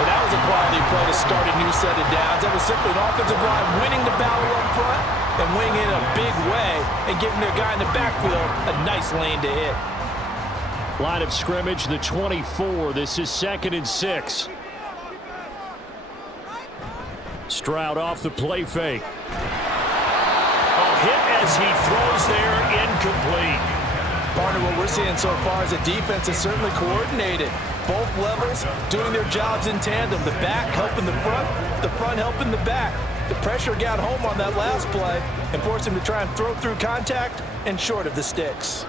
But that was a quality play to start a new set of downs. That was simply an offensive line winning the battle up front and winning in a big way and giving their guy in the backfield a nice lane to hit. Line of scrimmage, the 24. This is 2nd and 6. Stroud off the play fake. Hit as he throws there, incomplete. Partner, what we're seeing so far is the defense is certainly coordinated. Both levels doing their jobs in tandem. The back helping the front helping the back. The pressure got home on that last play and forced him to try and throw through contact and short of the sticks.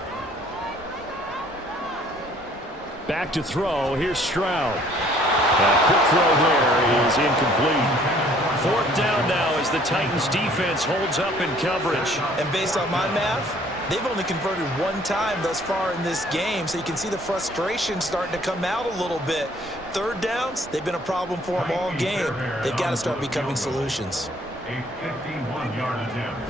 Back to throw. Here's Stroud. A quick throw there is incomplete. 4th down now as the Titans defense holds up in coverage. And based on my math, they've only converted one time thus far in this game, so you can see the frustration starting to come out a little bit. 3rd downs, they've been a problem for them all game. They've got to start becoming solutions. A 51-yard attempt.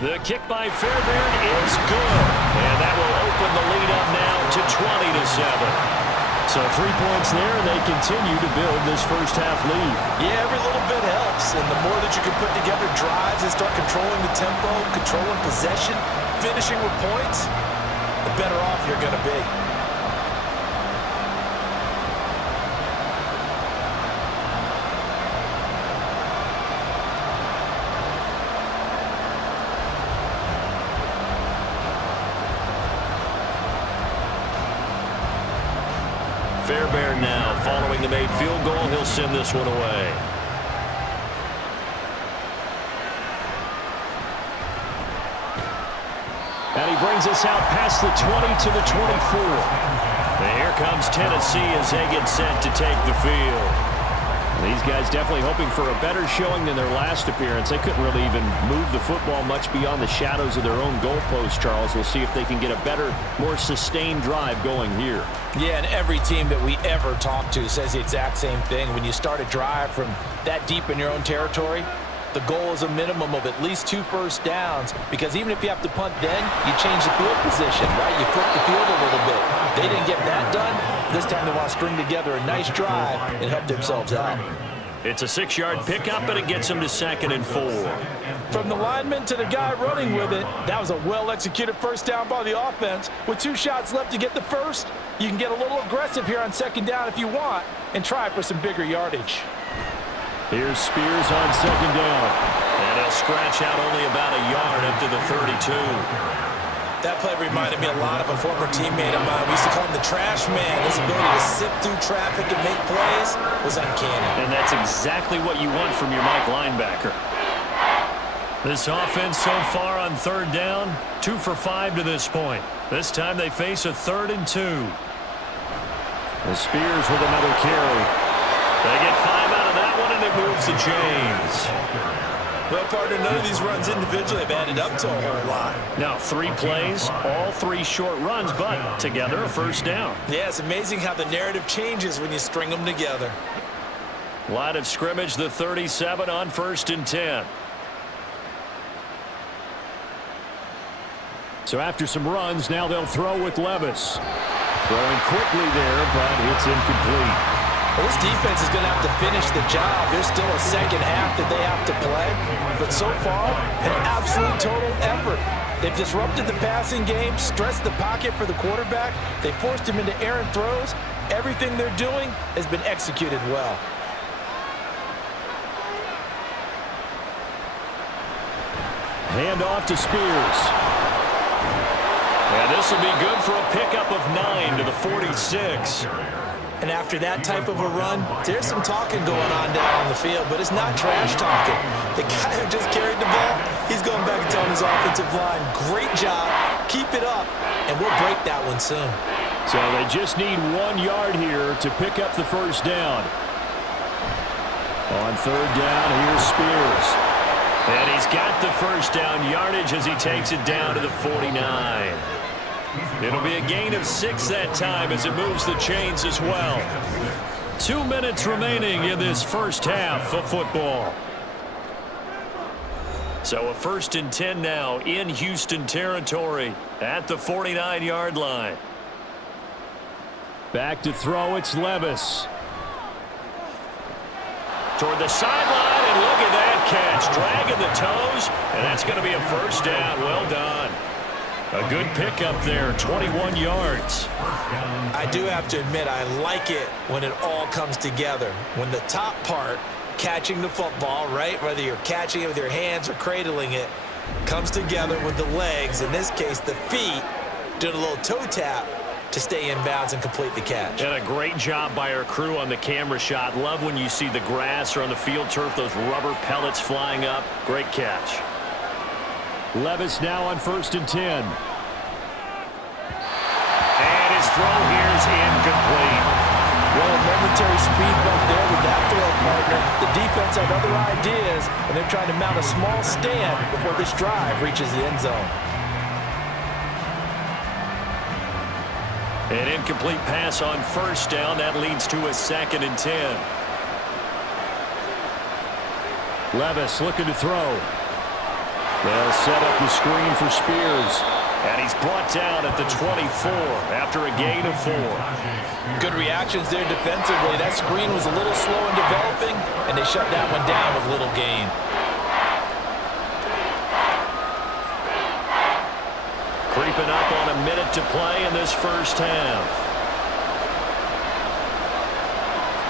The kick by Fairbairn is good. And that will open the lead up now to 20-7. So 3 points there, and they continue to build this first half lead. Yeah, every little bit helps, and the more that you can put together drives and start controlling the tempo, controlling possession, finishing with points, the better off you're going to be. Fairbairn now, following the made field goal, he'll send this one away. And he brings us out past the 20 to the 24. And here comes Tennessee as they get set to take the field. These guys definitely hoping for a better showing than their last appearance. They couldn't really even move the football much beyond the shadows of their own goalpost, Charles. We'll see if they can get a better, more sustained drive going here. Yeah, and every team that we ever talk to says the exact same thing. When you start a drive from that deep in your own territory, the goal is a minimum of at least 2 first downs, because even if you have to punt then, you change the field position, right? You flip the field a little bit. They didn't get that done. This time they want to string together a nice drive and help themselves out. It's a 6-yard pickup, and it gets them to 2nd and 4. From the lineman to the guy running with it, that was a well-executed first down by the offense. With 2 shots left to get the first, you can get a little aggressive here on 2nd down if you want and try for some bigger yardage. Here's Spears on 2nd down. And he'll scratch out only about a yard up to the 32. That play reminded me a lot of a former teammate of mine. We used to call him the trash man. His ability to sift through traffic and make plays was uncanny. And that's exactly what you want from your Mike linebacker. This offense so far on 3rd down, 2 for 5 to this point. This time they face a 3rd and 2. The Spears with another carry. They get 5 out of that one, and it moves to James. Well, partner, none of these runs individually have added up to a whole lot. Now, 3 plays, all 3 short runs, but together a first down. Yeah, it's amazing how the narrative changes when you string them together. Line of scrimmage, the 37 on 1st and 10. So after some runs, now they'll throw with Levis. Throwing quickly there, but it's incomplete. Well, this defense is going to have to finish the job. There's still a second half that they have to play. But so far, an absolute total effort. They've disrupted the passing game, stressed the pocket for the quarterback. They forced him into errant throws. Everything they're doing has been executed well. Hand off to Spears. And this will be good for a pickup of 9 to the 46. And after that type of a run, there's some talking going on down on the field, but it's not trash talking. The guy who just carried the ball, he's going back and telling his offensive line, great job, keep it up, and we'll break that one soon. So they just need 1 yard here to pick up the first down. On 3rd down, here's Spears. And he's got the first down yardage as he takes it down to the 49. It'll be a gain of 6 that time as it moves the chains as well. 2 minutes remaining in this first half of football. So a 1st and 10 now in Houston territory at the 49-yard line. Back to throw, it's Levis. Toward the sideline, and look at that catch. Dragging the toes, and that's going to be a first down. Well done. A good pickup there, 21 yards. I do have to admit, I like it when it all comes together. When the top part, catching the football, right, whether you're catching it with your hands or cradling it, comes together with the legs, in this case the feet, doing a little toe tap to stay in bounds and complete the catch. And a great job by our crew on the camera shot. Love when you see the grass or on the field turf, those rubber pellets flying up. Great catch. Levis now on 1st and 10. And his throw here is incomplete. Well, momentary speed bump there with that throw, partner. The defense had other ideas, and they're trying to mount a small stand before this drive reaches the end zone. An incomplete pass on 1st down. That leads to a 2nd and 10. Levis looking to throw. They'll set up the screen for Spears. And he's brought down at the 24 after a gain of 4. Good reactions there defensively. That screen was a little slow in developing, and they shut that one down with little gain. Creeping up on a minute to play in this first half.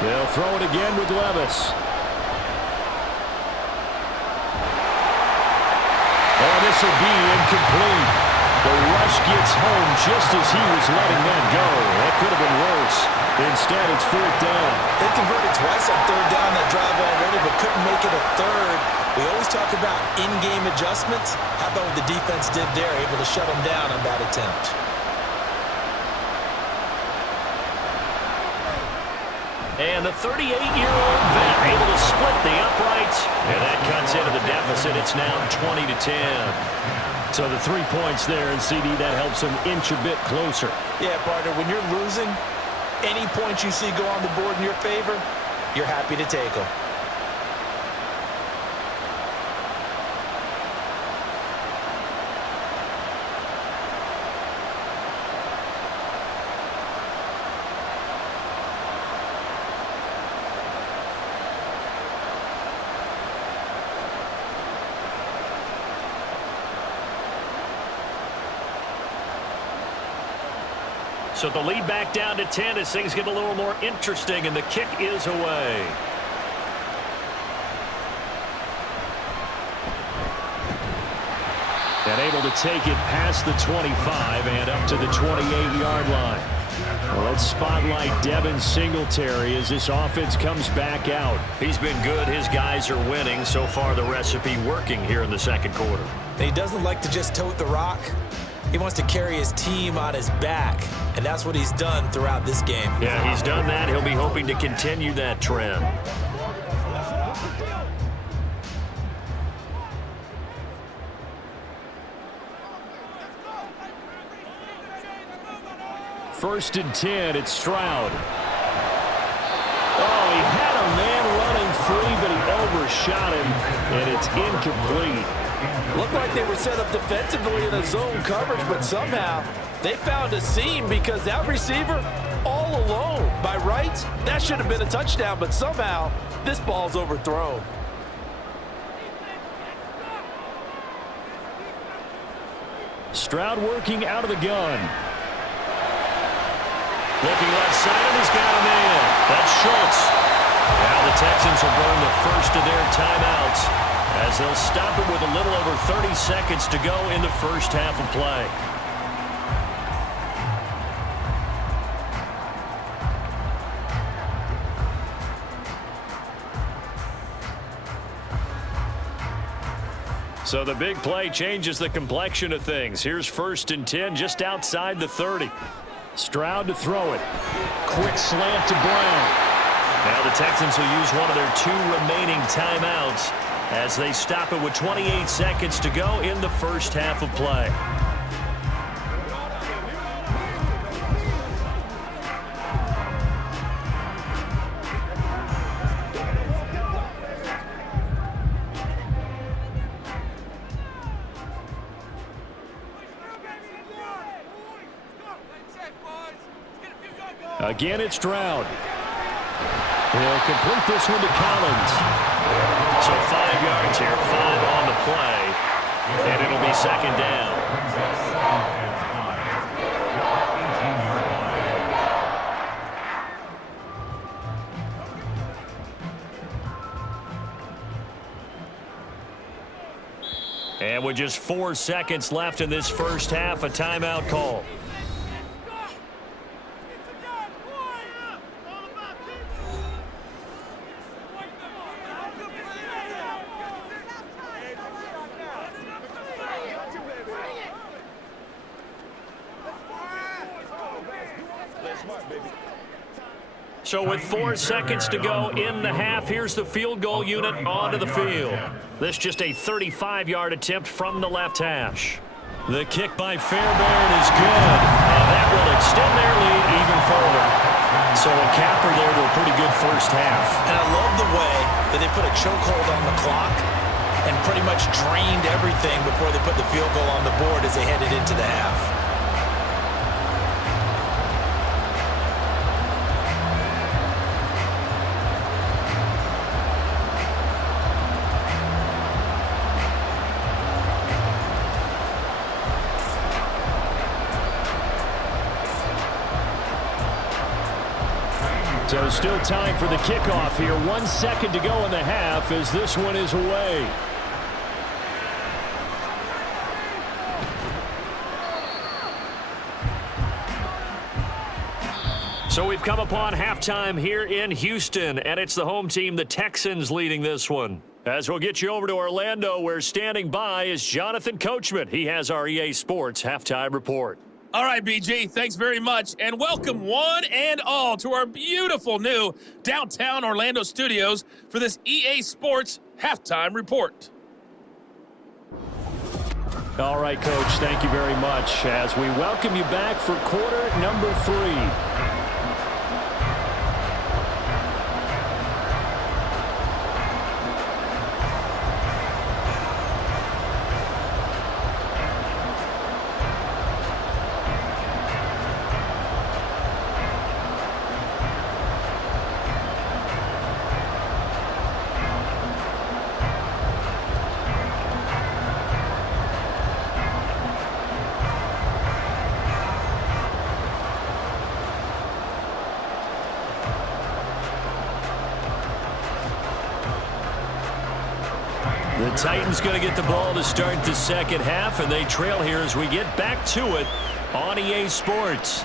They'll throw it again with Levis. Oh, this will be incomplete. The rush gets home just as he was letting that go. That could have been worse. Instead, it's 4th down. They converted twice on 3rd down that drive already, but couldn't make it a 3rd. We always talk about in-game adjustments. How about what the defense did there, able to shut them down on that attempt? And the 38-year-old vet able to split the uprights. And that cuts into the deficit. It's now 20-10. So the 3 points there, and CD, that helps them inch a bit closer. Yeah, partner, when you're losing, any points you see go on the board in your favor, you're happy to take them. So the lead back down to 10 as things get a little more interesting, and the kick is away. And able to take it past the 25 and up to the 28-yard line. Well, let's spotlight Devin Singletary as this offense comes back out. He's been good. His guys are winning. So far, the recipe working here in the second quarter. And he doesn't like to just tote the rock. He wants to carry his team on his back, and that's what he's done throughout this game. Yeah, he's done that. He'll be hoping to continue that trend. First and 10, it's Stroud. Oh, he had a man running free, but he overshot him, and it's incomplete. Looked like they were set up defensively in a zone coverage, but somehow they found a seam because that receiver all alone. By rights, that should have been a touchdown, but somehow this ball's overthrown. Stroud working out of the gun. Looking left side, and he's got a man. That's Schultz. Now the Texans will burn the first of their timeouts as they'll stop it with a little over 30 seconds to go in the first half of play. So the big play changes the complexion of things. Here's first and 10 just outside the 30. Stroud to throw it. Quick slant to Brown. Now the Texans will use one of their 2 remaining timeouts as they stop it with 28 seconds to go in the first half of play. Again, it's Stroud. He'll complete this one to Collins. So 5 yards here, 5 on the play, and it'll be second down. And with just 4 seconds left in this first half, a timeout call. So with 4 seconds to go in the half, here's the field goal unit onto the field. This just a 35-yard attempt from the left hash. The kick by Fairbairn is good, and that will extend their lead even further. So a capper there to a pretty good first half. And I love the way that they put a chokehold on the clock and pretty much drained everything before they put the field goal on the board as they headed into the half. So still time for the kickoff here. 1 second to go in the half as this one is away. So we've come upon halftime here in Houston, and it's the home team, the Texans, leading this one. As we'll get you over to Orlando, where standing by is Jonathan Coachman. He has our EA Sports halftime report. All right, BG, thanks very much, and welcome one and all to our beautiful new downtown Orlando studios for this EA Sports Halftime Report. All right, Coach, thank you very much as we welcome you back for quarter number 3. The Titans going to get the ball to start the second half, and they trail here as we get back to it on EA Sports.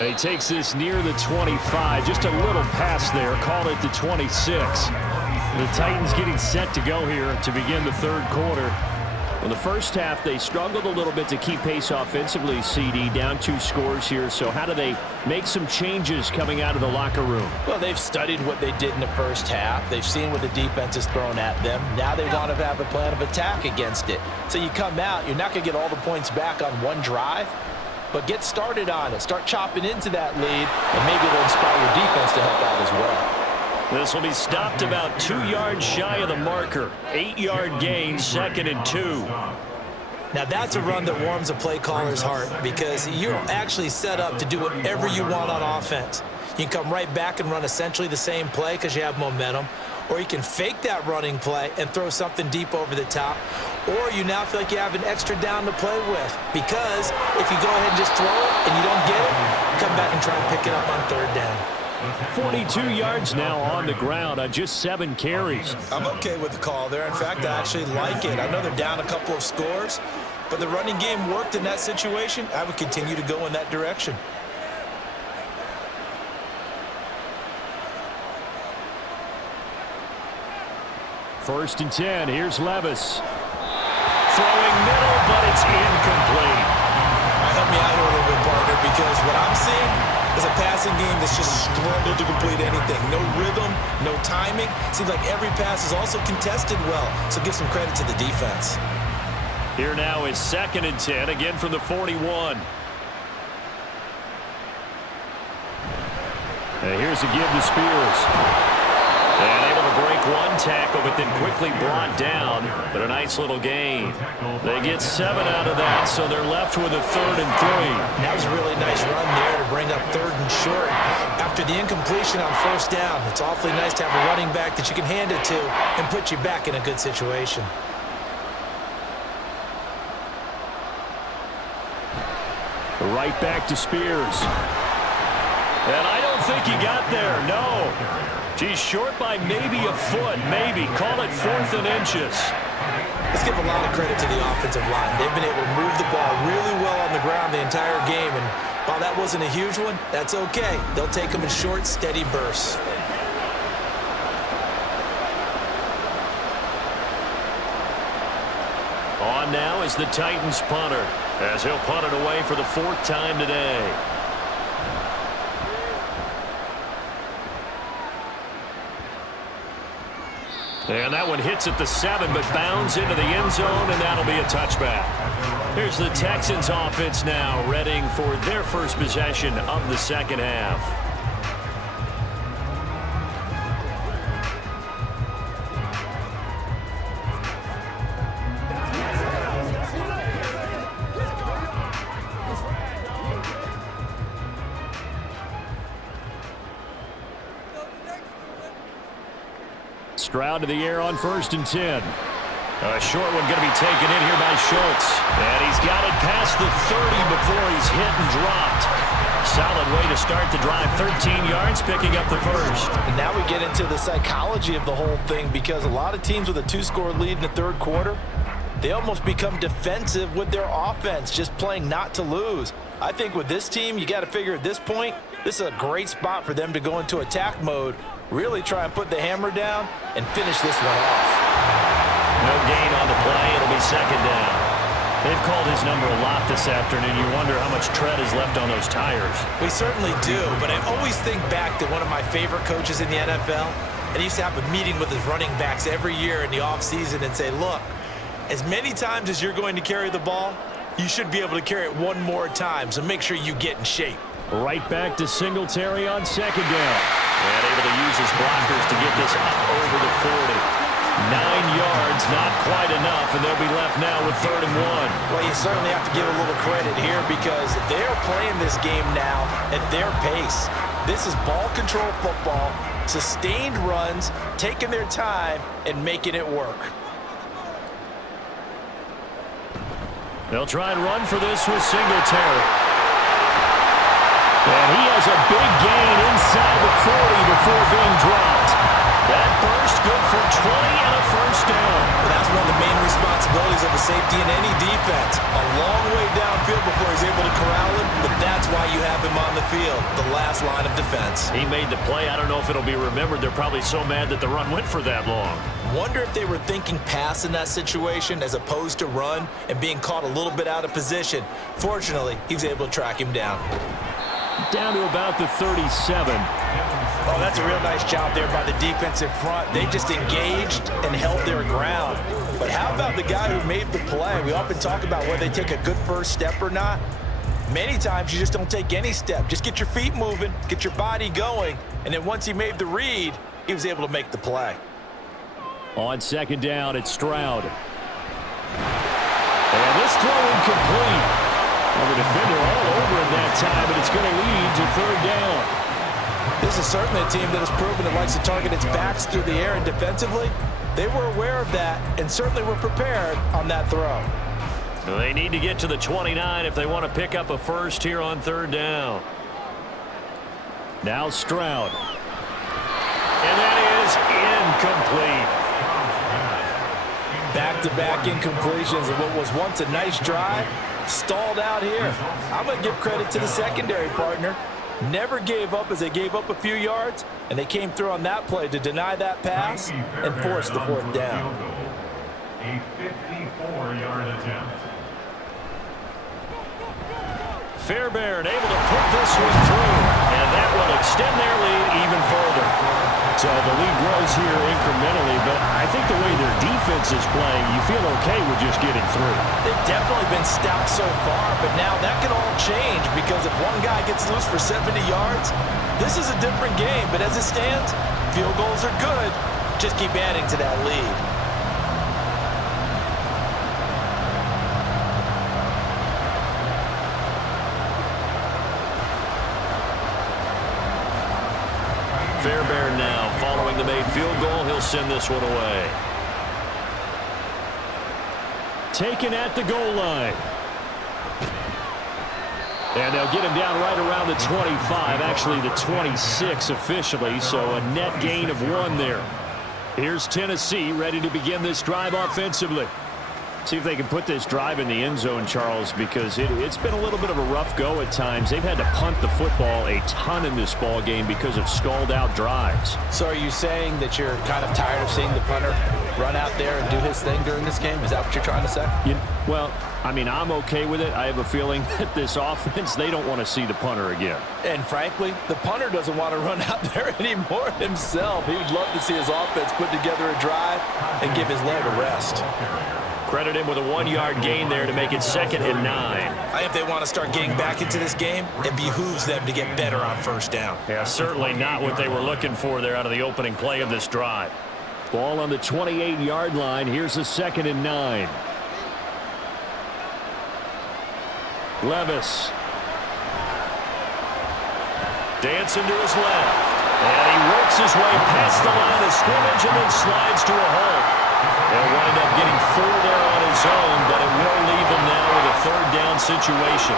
And he takes this near the 25, just a little pass there, called it the 26. The Titans getting set to go here to begin the third quarter. In the first half, they struggled a little bit to keep pace offensively, CD, down 2 scores here. So how do they make some changes coming out of the locker room? Well, they've studied what they did in the first half. They've seen what the defense has thrown at them. Now they want to have a plan of attack against it. So you come out, you're not going to get all the points back on one drive, but get started on it. Start chopping into that lead, and maybe it'll inspire your defense to help out as well. This will be stopped about 2 yards shy of the marker. 8-yard gain, 2nd and 2. Now that's a run that warms a play caller's heart because you're actually set up to do whatever you want on offense. You can come right back and run essentially the same play because you have momentum, or you can fake that running play and throw something deep over the top, or you now feel like you have an extra down to play with because if you go ahead and just throw it and you don't get it, come back and try and pick it up on third down. 42 yards now on the ground on just 7 carries. I'm okay with the call there. In fact, I actually like it. I know they're down a couple of scores, but the running game worked in that situation. I would continue to go in that direction. First and 10. Here's Levis. Throwing middle, but it's incomplete. Help me out here a little bit, partner, because what I'm seeing is a passing game that's just struggled to complete anything. No rhythm, no timing. Seems like every pass is also contested well, so give some credit to the defense. Here now is 2nd and 10, again from the 41. And here's a give to Spears. And able to break one tackle, but then quickly brought down. But a nice little gain. They get 7 out of that, so they're left with a 3rd and 3. That was a really nice run there to bring up 3rd and short. After the incompletion on 1st down, it's awfully nice to have a running back that you can hand it to and put you back in a good situation. Right back to Spears. And I don't think he got there, no. He's short by maybe a foot, maybe. Call it 4th and inches. Let's give a lot of credit to the offensive line. They've been able to move the ball really well on the ground the entire game, and while that wasn't a huge one, that's okay. They'll take them in short, steady bursts. On now is the Titans punter, as he'll punt it away for the 4th time today. And that one hits at the 7, but bounds into the end zone, and that'll be a touchback. Here's the Texans offense now, readying for their first possession of the second half. Stroud to the air on 1st and 10. A short one going to be taken in here by Schultz. And he's got it past the 30 before he's hit and dropped. Solid way to start the drive. 13 yards, picking up the first. And now we get into the psychology of the whole thing because a lot of teams with a 2-score lead in the 3rd quarter, they almost become defensive with their offense, just playing not to lose. I think with this team, you got to figure at this point, this is a great spot for them to go into attack mode, really try and put the hammer down and finish this one off. No gain on the play. It'll be 2nd down. They've called his number a lot this afternoon. You wonder how much tread is left on those tires. We certainly do, but I always think back to one of my favorite coaches in the NFL, and he used to have a meeting with his running backs every year in the offseason and say, look, as many times as you're going to carry the ball, you should be able to carry it one more time, so make sure you get in shape. Right back to Singletary on second down. And able to use his blockers to get this up over the 40. 9 yards, not quite enough, and they'll be left now with 3rd and 1. Well, you certainly have to give a little credit here because they're playing this game now at their pace. This is ball control football, sustained runs, taking their time, and making it work. They'll try and run for this with Singletary. And he has a big gain inside the 40 before being dropped. That burst good for 20 and a first down. Well, that's one of the main responsibilities of a safety in any defense. A long way downfield before he's able to corral him, but that's why you have him on the field, the last line of defense. He made the play. I don't know if it'll be remembered. They're probably so mad that the run went for that long. Wonder if they were thinking pass in that situation as opposed to run and being caught a little bit out of position. Fortunately, he was able to track him down. Down to about the 37. Oh, that's a real nice job there by the defense in front. They just engaged and held their ground. But how about the guy who made the play? We often talk about whether they take a good first step or not. Many times you just don't take any step. Just get your feet moving, get your body going, and then once he made the read, he was able to make the play. On second down, it's Stroud. And this throw incomplete. Well, the defender all over him that time, but it's going to lead to 3rd down. This is certainly a team that has proven it likes to target its backs through the air, and defensively, they were aware of that and certainly were prepared on that throw. They need to get to the 29 if they want to pick up a first here on 3rd down. Now Stroud. And that is incomplete. Back-to-back incompletions of what was once a nice drive, stalled out here. I'm going to give credit to the secondary partner. Never gave up as they gave up a few yards, and they came through on that play to deny that pass and force the 4th down. A 54-yard attempt. Fairbairn able to put this one through, and that will extend their lead even further. So the lead grows here incrementally, but I think the way their defense is playing, you feel okay with just getting through. They've definitely been stout so far, but now that can all change because if one guy gets loose for 70 yards, this is a different game. But as it stands, field goals are good. Just keep adding to that lead. Fairbairn now following the made field goal. He'll send this one away. Taken at the goal line. And they'll get him down right around the 25, actually the 26 officially, so a net gain of 1 there. Here's Tennessee ready to begin this drive offensively. See if they can put this drive in the end zone, Charles, because it's been a little bit of a rough go at times. They've had to punt the football a ton in this ball game because of stalled-out drives. So are you saying that you're kind of tired of seeing the punter run out there and do his thing during this game? Is that what you're trying to say? Well, I mean, I'm okay with it. I have a feeling that this offense, they don't want to see the punter again. And frankly, the punter doesn't want to run out there anymore himself. He would love to see his offense put together a drive and give his leg a rest. Credit him with a 1-yard gain there to make it 2nd and 9. I think if they want to start getting back into this game, it behooves them to get better on 1st down. Yeah, certainly not what they were looking for there out of the opening play of this drive. Ball on the 28-yard line. Here's a 2nd and 9. Levis. Dancing to his left. And he works his way past the line of scrimmage and then slides to a halt. They'll wind up getting 4 there on his own, but it will leave him now with a 3rd down situation.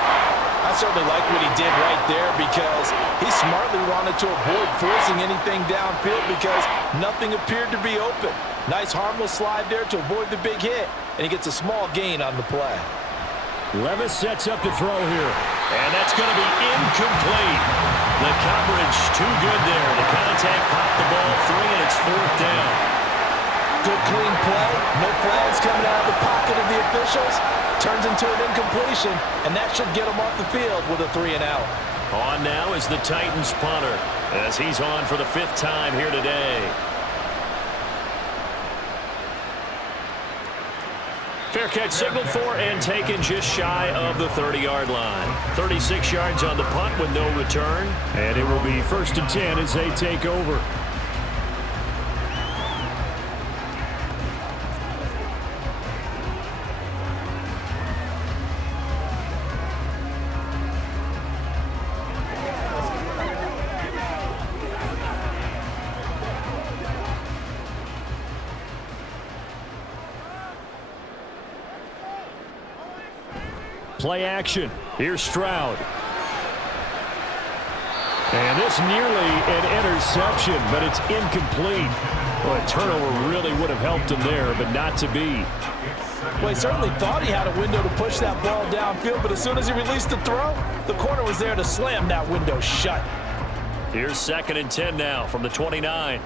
I certainly like what he did right there because he smartly wanted to avoid forcing anything downfield because nothing appeared to be open. Nice harmless slide there to avoid the big hit, and he gets a small gain on the play. Levis sets up to throw here. And that's going to be incomplete. The coverage too good there. The contact popped the ball free, and it's 4th down. good, clean play. No flags coming out of the pocket of the officials. Turns into an incompletion, and that should get him off the field with a 3-and-out. On now is the Titans punter, as he's on for the 5th time here today. Fair catch signaled for and taken just shy of the 30-yard line. 36 yards on the punt with no return. And it will be 1st and 10 as they take over. Play action. Here's Stroud. And this nearly an interception, but it's incomplete. Well, a turnover really would have helped him there, but not to be. Well, he certainly thought he had a window to push that ball downfield, but as soon as he released the throw, the corner was there to slam that window shut. Here's 2nd and 10 now from the 29.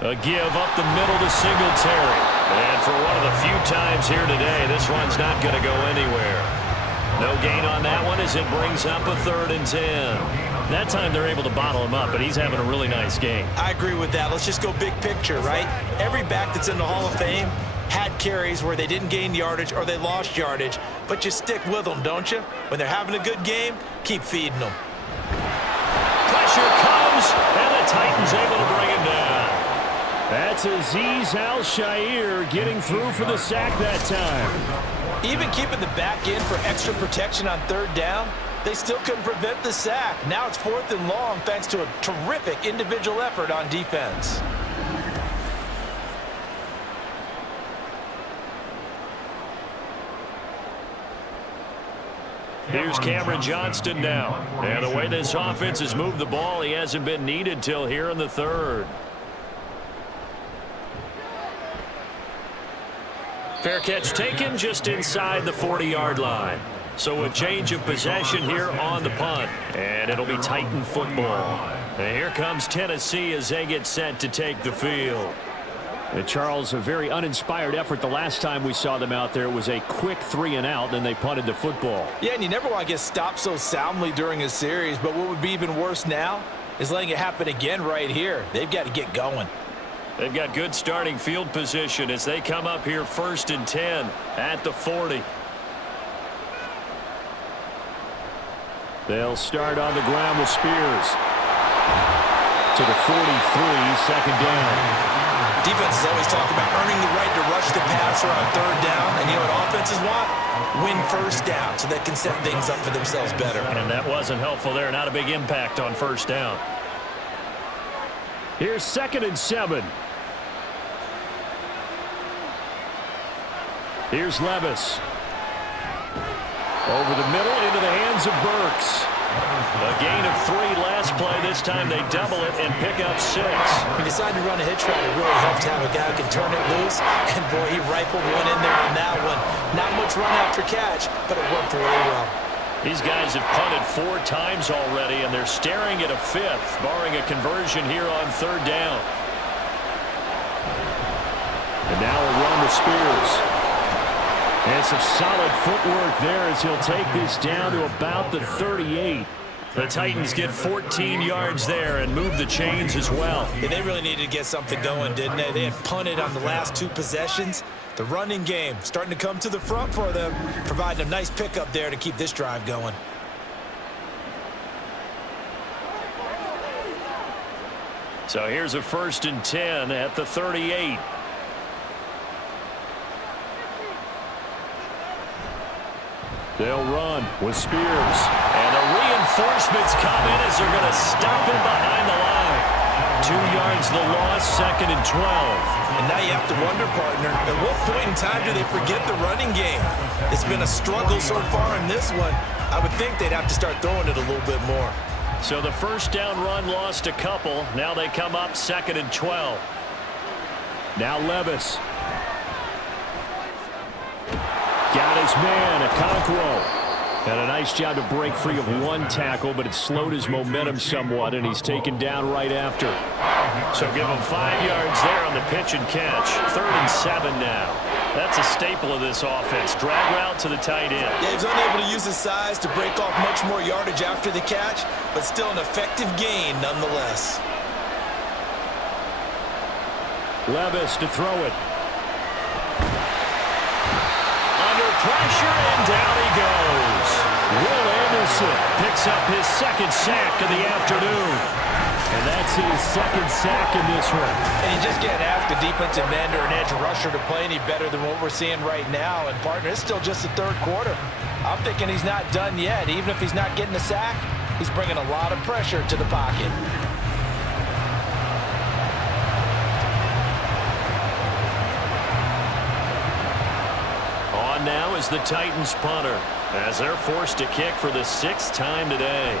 A give up the middle to Singletary. And for one of the few times here today, this one's not going to go anywhere. No gain on that one as it brings up a 3rd and 10. That time they're able to bottle him up, but he's having a really nice game. I agree with that. Let's just go big picture, right? Every back that's in the Hall of Fame had carries where they didn't gain yardage or they lost yardage, but you stick with them, don't you? When they're having a good game, keep feeding them. Pressure comes, and the Titans able to bring him down. That's Azeez Al-Shaair getting through for the sack that time. Even keeping the back in for extra protection on 3rd down, they still couldn't prevent the sack. Now it's 4th and long thanks to a terrific individual effort on defense. Here's Cameron Johnston now. And the way this offense has moved the ball, he hasn't been needed till here in the 3rd. Fair catch taken just inside the 40-yard line. So a change of possession here on the punt. And it'll be Titan football. And here comes Tennessee as they get set to take the field. And Charles, a very uninspired effort the last time we saw them out there. It was a quick 3-and-out, then they punted the football. Yeah, and you never want to get stopped so soundly during a series, but what would be even worse now is letting it happen again right here. They've got to get going. They've got good starting field position as they come up here 1st and 10 at the 40. They'll start on the ground with Spears. To the 43, 2nd down. Defenses always talk about earning the right to rush the passer on 3rd down, and you know what offenses want? Win 1st down so they can set things up for themselves better. And that wasn't helpful there. Not a big impact on 1st down. Here's 2nd and 7. Here's Levis. Over the middle into the hands of Burks. A gain of 3 last play. This time they double it and pick up 6. He decided to run a hitch route. It really helped to have a guy who can turn it loose. And, boy, he rifled one in there on that one. Not much run after catch, but it worked really well. These guys have punted 4 times already, and they're staring at a 5th, barring a conversion here on 3rd down. And now a run to Spears. And some solid footwork there as he'll take this down to about the 38. The Titans get 14 yards there and move the chains as well. Yeah, they really needed to get something going, didn't they? They had punted on the last 2 possessions. The running game starting to come to the front for them, providing a nice pickup there to keep this drive going. So here's a 1st and 10 at the 38. They'll run with Spears. And the reinforcements come in as they're going to stop him behind the line. 2 yards the loss, 2nd and 12. And now you have to wonder, partner, at what point in time do they forget the running game? It's been a struggle so far in this one. I would think they'd have to start throwing it a little bit more. So the 1st down run lost a couple. Now they come up 2nd and 12. Now Levis. Got his man, Okonkwo. And a nice job to break free of one tackle, but it slowed his momentum somewhat, and he's taken down right after. So give him 5 yards there on the pitch and catch. 3rd and 7 now. That's a staple of this offense. Drag route to the tight end. Yeah, he's unable to use his size to break off much more yardage after the catch, but still an effective gain nonetheless. Levis to throw it. Under pressure, and down he goes. Will Anderson picks up his 2nd sack of the afternoon. And that's his 2nd sack in this one. And you just can't ask a defensive end or an edge rusher to play any better than what we're seeing right now. And, partner, it's still just the 3rd quarter. I'm thinking he's not done yet. Even if he's not getting a sack, he's bringing a lot of pressure to the pocket. On now is the Titans punter as they're forced to kick for the 6th time today.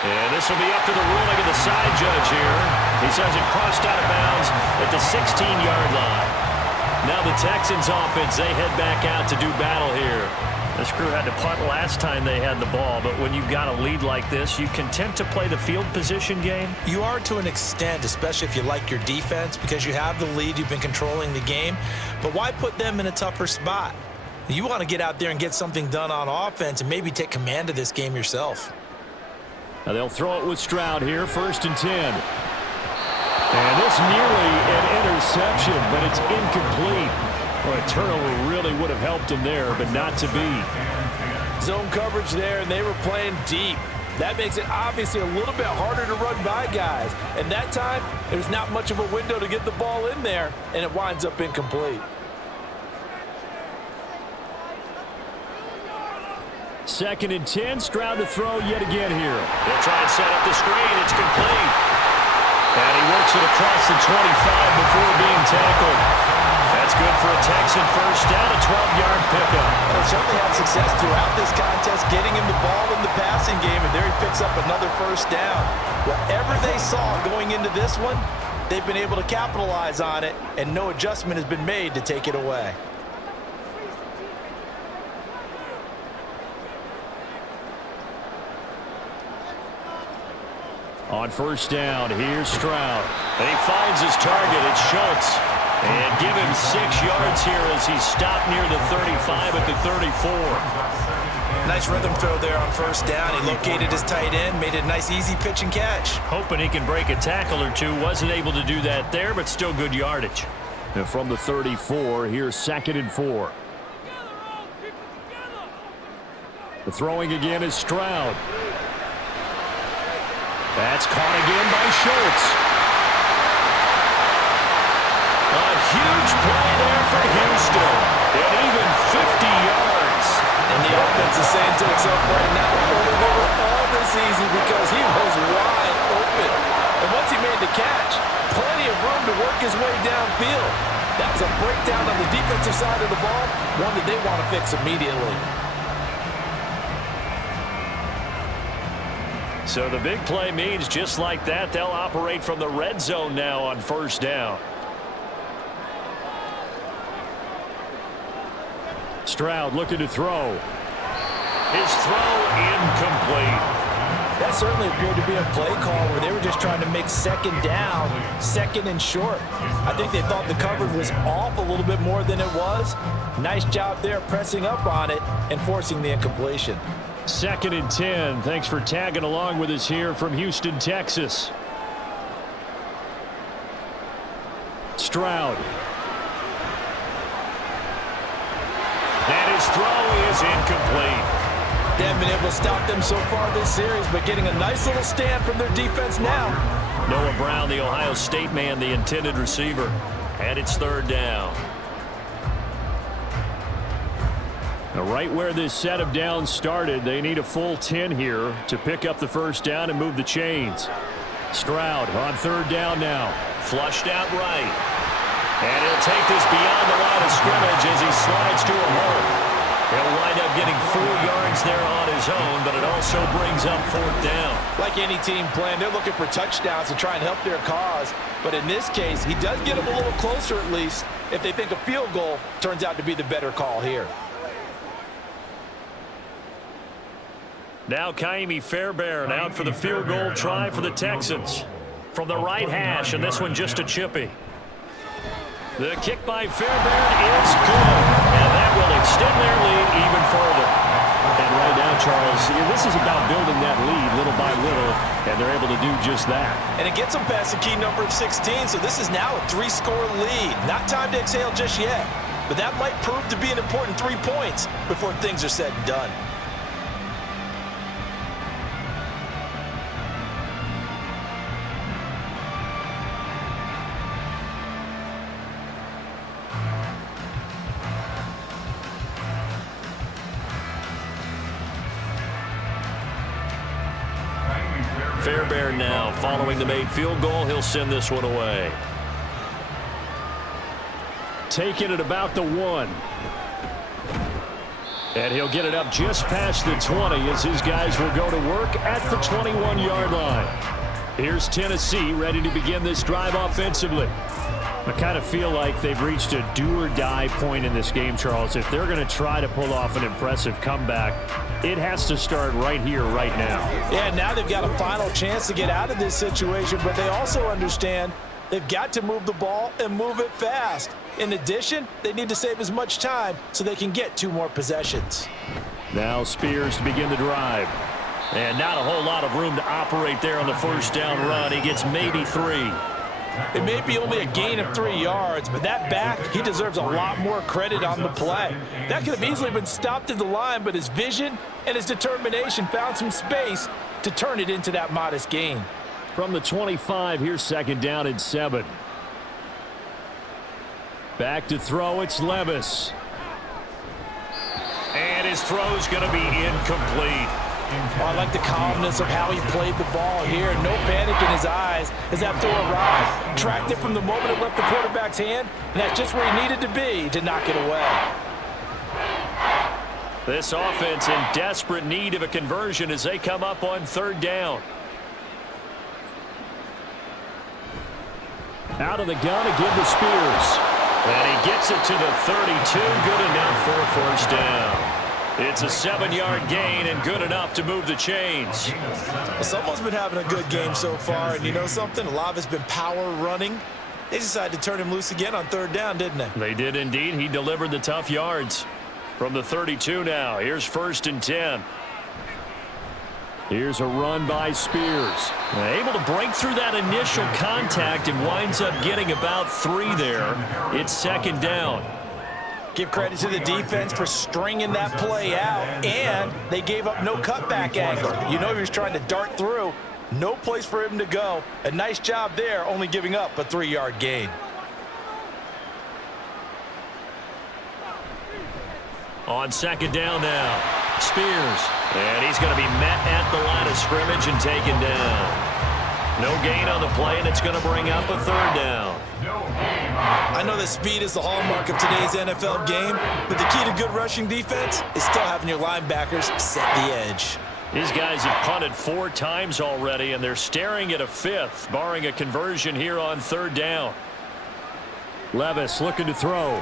And this will be up to the ruling of the side judge here. He says it crossed out of bounds at the 16-yard line. Now the Texans offense, they head back out to do battle here. This crew had to punt last time they had the ball, but when you've got a lead like this, you content to play the field position game? You are to an extent, especially if you like your defense, because you have the lead, you've been controlling the game. But why put them in a tougher spot? You want to get out there and get something done on offense and maybe take command of this game yourself. Now they'll throw it with Stroud here, 1st and 10. And this nearly an interception, but it's incomplete. Well, a turnover really would have helped him there, but not to be. Zone coverage there, and they were playing deep. That makes it obviously a little bit harder to run by guys. And that time, there's not much of a window to get the ball in there, and it winds up incomplete. 2nd and 10, Stroud to throw yet again here. They'll try and set up the screen. It's complete. And he works it across the 25 before being tackled. That's good for a Texan 1st down, a 12-yard pickup. Well, certainly had success throughout this contest, getting him the ball in the passing game, and there he picks up another 1st down. Whatever they saw going into this one, they've been able to capitalize on it, and no adjustment has been made to take it away. On 1st down, here's Stroud. And he finds his target. It's Schultz. And give him 6 yards here as he's stopped near the 35 at the 34. Nice rhythm throw there on 1st down. He located his tight end, made it a nice easy pitch and catch. Hoping he can break a tackle or two. Wasn't able to do that there, but still good yardage. And from the 34, here's 2nd and 4. The throwing again is Stroud. That's caught again by Schultz. A huge play there for Houston. And even 50 yards. And the offense is saying to itself right now, over all this easy because he was wide open. And once he made the catch, plenty of room to work his way downfield. That was a breakdown on the defensive side of the ball, one that they want to fix immediately. So the big play means just like that, they'll operate from the red zone now on 1st down. Stroud looking to throw. His throw incomplete. That certainly appeared to be a play call where they were just trying to make 2nd down, 2nd and short. I think they thought the coverage was off a little bit more than it was. Nice job there pressing up on it and forcing the incompletion. 2nd and 10. Thanks for tagging along with us here from Houston, Texas. Stroud. And his throw is incomplete. They haven't been able to stop them so far this series, but getting a nice little stand from their defense now. Noah Brown, the Ohio State man, the intended receiver. And it's 3rd down. Now, right where this set of downs started, they need a full 10 here to pick up the 1st down and move the chains. Stroud on 3rd down now. Flushed out right. And he'll take this beyond the line of scrimmage as he slides to a hole. He'll wind up getting 4 yards yards there on his own, but it also brings up 4th down. Like any team playing, they're looking for touchdowns to try and help their cause. But in this case, he does get them a little closer at least if they think a field goal turns out to be the better call here. Now Kaimi Fairbairn out for the field goal try for the Texans. From the right hash, and this one just a chippy. The kick by Fairbairn is good, and that will extend their lead even further. And right now, Charles, this is about building that lead little by little, and they're able to do just that. And it gets them past the key number of 16, so this is now a 3-score lead. Not time to exhale just yet, but that might prove to be an important 3 points before things are said and done. Fairbairn now following the made field goal. He'll send this one away. Taking it about the 1. And he'll get it up just past the 20 as his guys will go to work at the 21-yard line. Here's Tennessee ready to begin this drive offensively. I kind of feel like they've reached a do-or-die point in this game, Charles. If they're going to try to pull off an impressive comeback, it has to start right here, right now. Yeah, now they've got a final chance to get out of this situation, but they also understand they've got to move the ball and move it fast. In addition, they need to save as much time so they can get 2 more possessions. Now Spears to begin the drive. And not a whole lot of room to operate there on the first down run. He gets maybe 3. It may be only a gain of 3 yards, but that back, he deserves a lot more credit on the play. That could have easily been stopped at the line, but his vision and his determination found some space to turn it into that modest gain. From the 25, here's 2nd down and 7. Back to throw, it's Levis. And his throw's going to be incomplete. Oh, I like the calmness of how he played the ball here. No panic in his eyes as that throw arrived. Tracked it from the moment it left the quarterback's hand, and that's just where he needed to be to knock it away. This offense in desperate need of a conversion as they come up on 3rd down. Out of the gun again to Spears. And he gets it to the 32. Good enough for a 1st down. It's a 7-yard gain and good enough to move the chains. Well, someone's been having a good game so far, and you know something? A lot of it's been power running. They decided to turn him loose again on 3rd down, didn't they? They did indeed. He delivered the tough yards. From the 32 now, here's 1st and 10. Here's a run by Spears. Able to break through that initial contact and winds up getting about 3 there. It's 2nd down. Give credit to the defense for stringing that play out, and they gave up no cutback angle. You know he was trying to dart through. No place for him to go. A nice job there, only giving up a 3-yard gain. On 2nd down now, Spears. And he's going to be met at the line of scrimmage and taken down. No gain on the play, and it's going to bring up a 3rd down. I know that speed is the hallmark of today's NFL game, but the key to good rushing defense is still having your linebackers set the edge. These guys have punted 4 times already, and they're staring at a 5th, barring a conversion here on 3rd down. Levis looking to throw.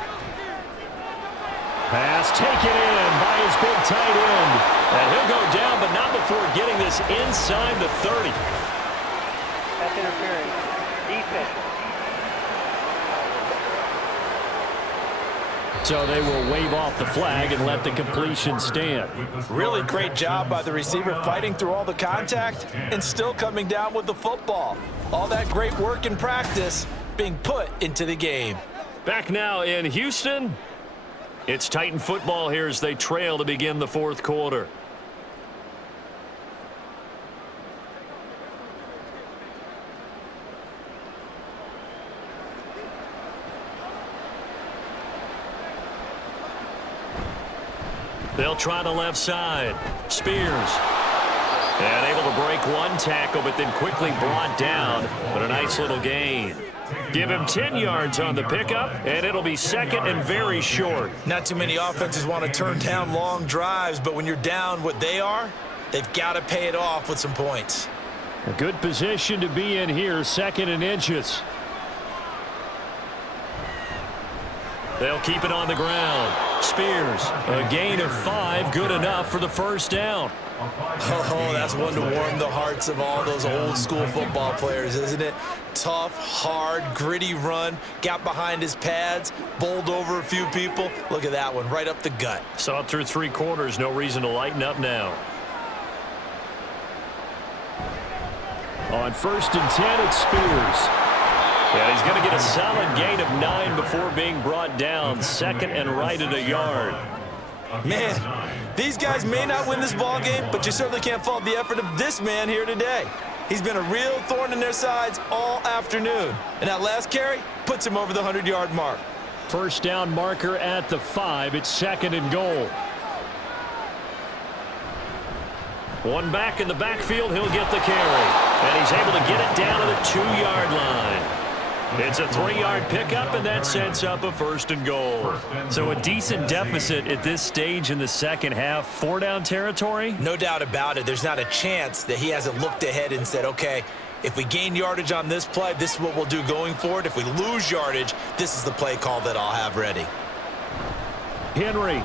Pass taken in by his big tight end. And he'll go down, but not before getting this inside the 30. That's interference. Defense. So they will wave off the flag and let the completion stand. Really great job by the receiver fighting through all the contact and still coming down with the football. All that great work in practice being put into the game. Back now in Houston. It's Titan football here as they trail to begin the 4th quarter. They'll try the left side. Spears. And able to break one tackle, but then quickly brought down. But a nice little gain. Give him 10 yards on the pickup, and it'll be second and very short. Not too many offenses want to turn down long drives, but when you're down what they are, they've got to pay it off with some points. A good position to be in here, second and inches. They'll keep it on the ground. Spears, a gain of 5, good enough for the first down. Oh, that's one to warm the hearts of all those old school football players, isn't it? Tough, hard, gritty run, got behind his pads, bowled over a few people. Look at that one, right up the gut. Saw it through 3 quarters, no reason to lighten up now. On 1st and 10, it's Spears. Yeah, he's going to get a solid gain of 9 before being brought down. Second and right at a yard. Man, these guys may not win this ball game, but you certainly can't fault the effort of this man here today. He's been a real thorn in their sides all afternoon. And that last carry puts him over the 100-yard mark. First down marker at the 5. It's second and goal. One back in the backfield. He'll get the carry. And he's able to get it down to the 2-yard line. It's a 3-yard pickup, and that sets up a first and goal. So a decent deficit at this stage in the second half. 4-down territory? No doubt about it. There's not a chance that he hasn't looked ahead and said, okay, if we gain yardage on this play, this is what we'll do going forward. If we lose yardage, this is the play call that I'll have ready. Henry.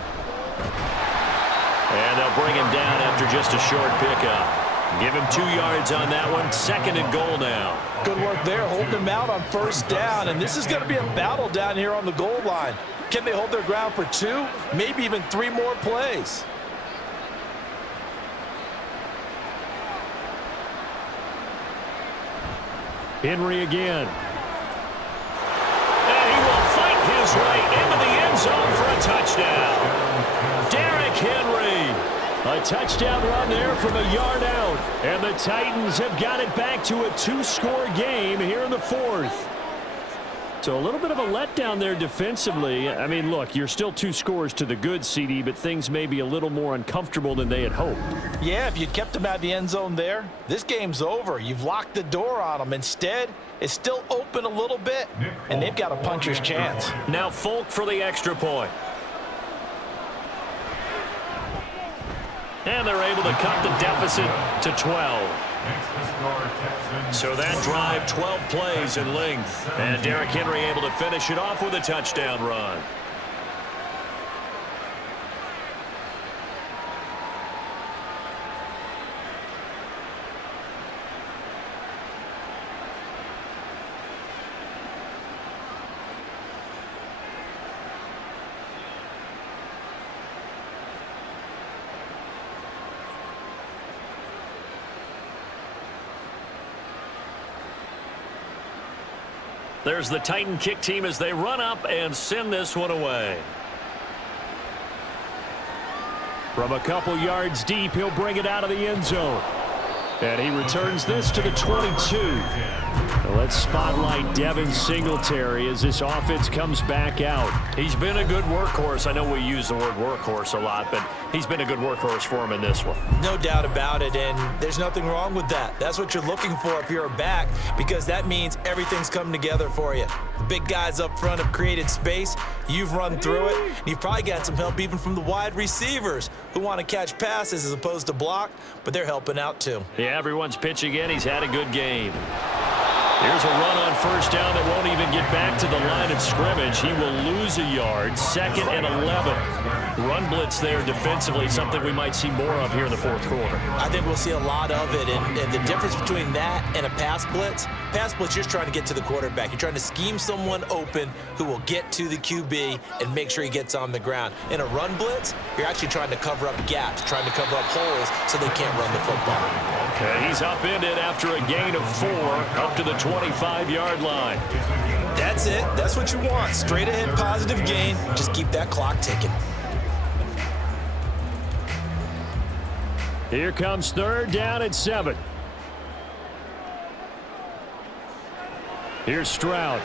And they'll bring him down after just a short pickup. Give him 2 yards on that one. Second and goal now. Good work there, holding him out on first down. And this is going to be a battle down here on the goal line. Can they hold their ground for 2, maybe even 3 more plays? Henry again. And he will fight his way into the end zone for a touchdown. Derrick Henry. A touchdown run there from a yard out. And the Titans have got it back to a 2-score game here in the 4th. So a little bit of a letdown there defensively. I mean, look, you're still 2 scores to the good, CD, but things may be a little more uncomfortable than they had hoped. Yeah, if you'd kept them out of the end zone there, this game's over. You've locked the door on them. Instead, it's still open a little bit, and they've got a puncher's chance. Now Folk for the extra point. And they're able to cut the deficit to 12. So that drive, 12 plays in length. And Derrick Henry able to finish it off with a touchdown run. There's the Titan kick team as they run up and send this one away. From a couple yards deep, he'll bring it out of the end zone. And he returns this to the 22. Now let's spotlight Devin Singletary as this offense comes back out. He's been a good workhorse. I know we use the word workhorse a lot, but he's been a good workhorse for him in this one. No doubt about it, and there's nothing wrong with that. That's what you're looking for if you're a back, because that means everything's coming together for you. The big guys up front have created space. You've run through it. And you've probably got some help even from the wide receivers who want to catch passes as opposed to block, but they're helping out too. Yeah, everyone's pitching in. He's had a good game. Here's a run on first down that won't even get back to the line of scrimmage. He will lose a yard. Second and 11. Run blitz there defensively, something we might see more of here in the 4th quarter. I think we'll see a lot of it, and the difference between that and a pass blitz, you're just trying to get to the quarterback. You're trying to scheme someone open who will get to the QB and make sure he gets on the ground. In a run blitz, you're actually trying to cover up gaps, trying to cover up holes so they can't run the football. And he's upended after a gain of 4 up to the 25-yard line. That's it. That's what you want. Straight ahead positive gain. Just keep that clock ticking. Here comes 3rd down at 7. Here's Stroud.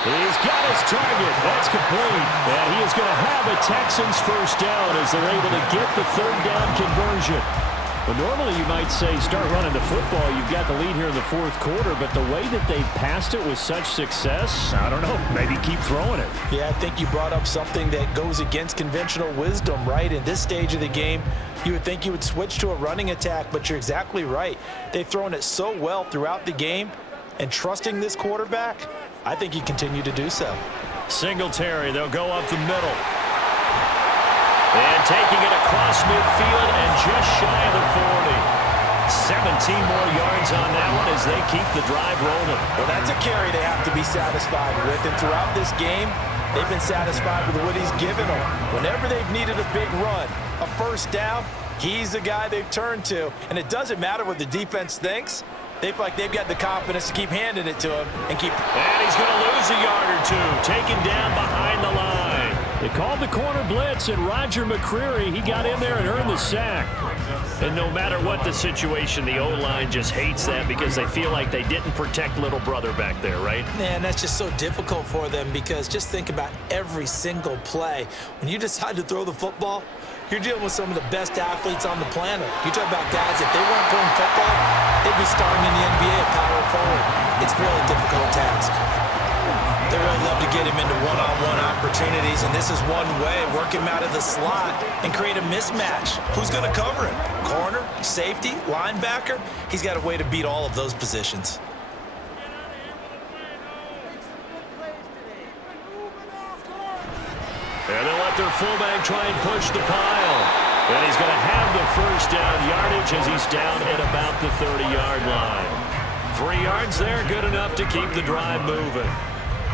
He's got his target. That's complete. And he is going to have a Texans first down as they're able to get the third down conversion. But normally you might say start running the football. You've got the lead here in the fourth quarter, but the way that they passed it with such success, I don't know, maybe keep throwing it. Yeah, I think you brought up something that goes against conventional wisdom, right? In this stage of the game, you would think you would switch to a running attack, but you're exactly right. They've thrown it so well throughout the game, and trusting this quarterback, I think you continue to do so. Singletary, they'll go up the middle. And taking it across midfield and just shy of the 40. 17 more yards on that one as they keep the drive rolling. Well, that's a carry they have to be satisfied with. And throughout this game, they've been satisfied with what he's given them. Whenever they've needed a big run, a first down, he's the guy they've turned to. And it doesn't matter what the defense thinks. They feel like they've got the confidence to keep handing it to him and keep. And he's going to lose a yard or two, taken down behind the line. They called the corner blitz, and Roger McCreary, he got in there and earned the sack. And no matter what the situation, the O-line just hates that because they feel like they didn't protect little brother back there, right? Man, that's just so difficult for them because just think about every single play. When you decide to throw the football, you're dealing with some of the best athletes on the planet. You talk about guys, if they weren't playing football, they'd be starring in the NBA at power forward. It's really a difficult task. They really love to get him into one-on-one opportunities, and this is one way, work him out of the slot and create a mismatch. Who's going to cover him? Corner, safety, linebacker? He's got a way to beat all of those positions. And they'll let their fullback try and push the pile. And he's going to have the first down yardage as he's down at about the 30-yard line. 3 yards there, good enough to keep the drive moving.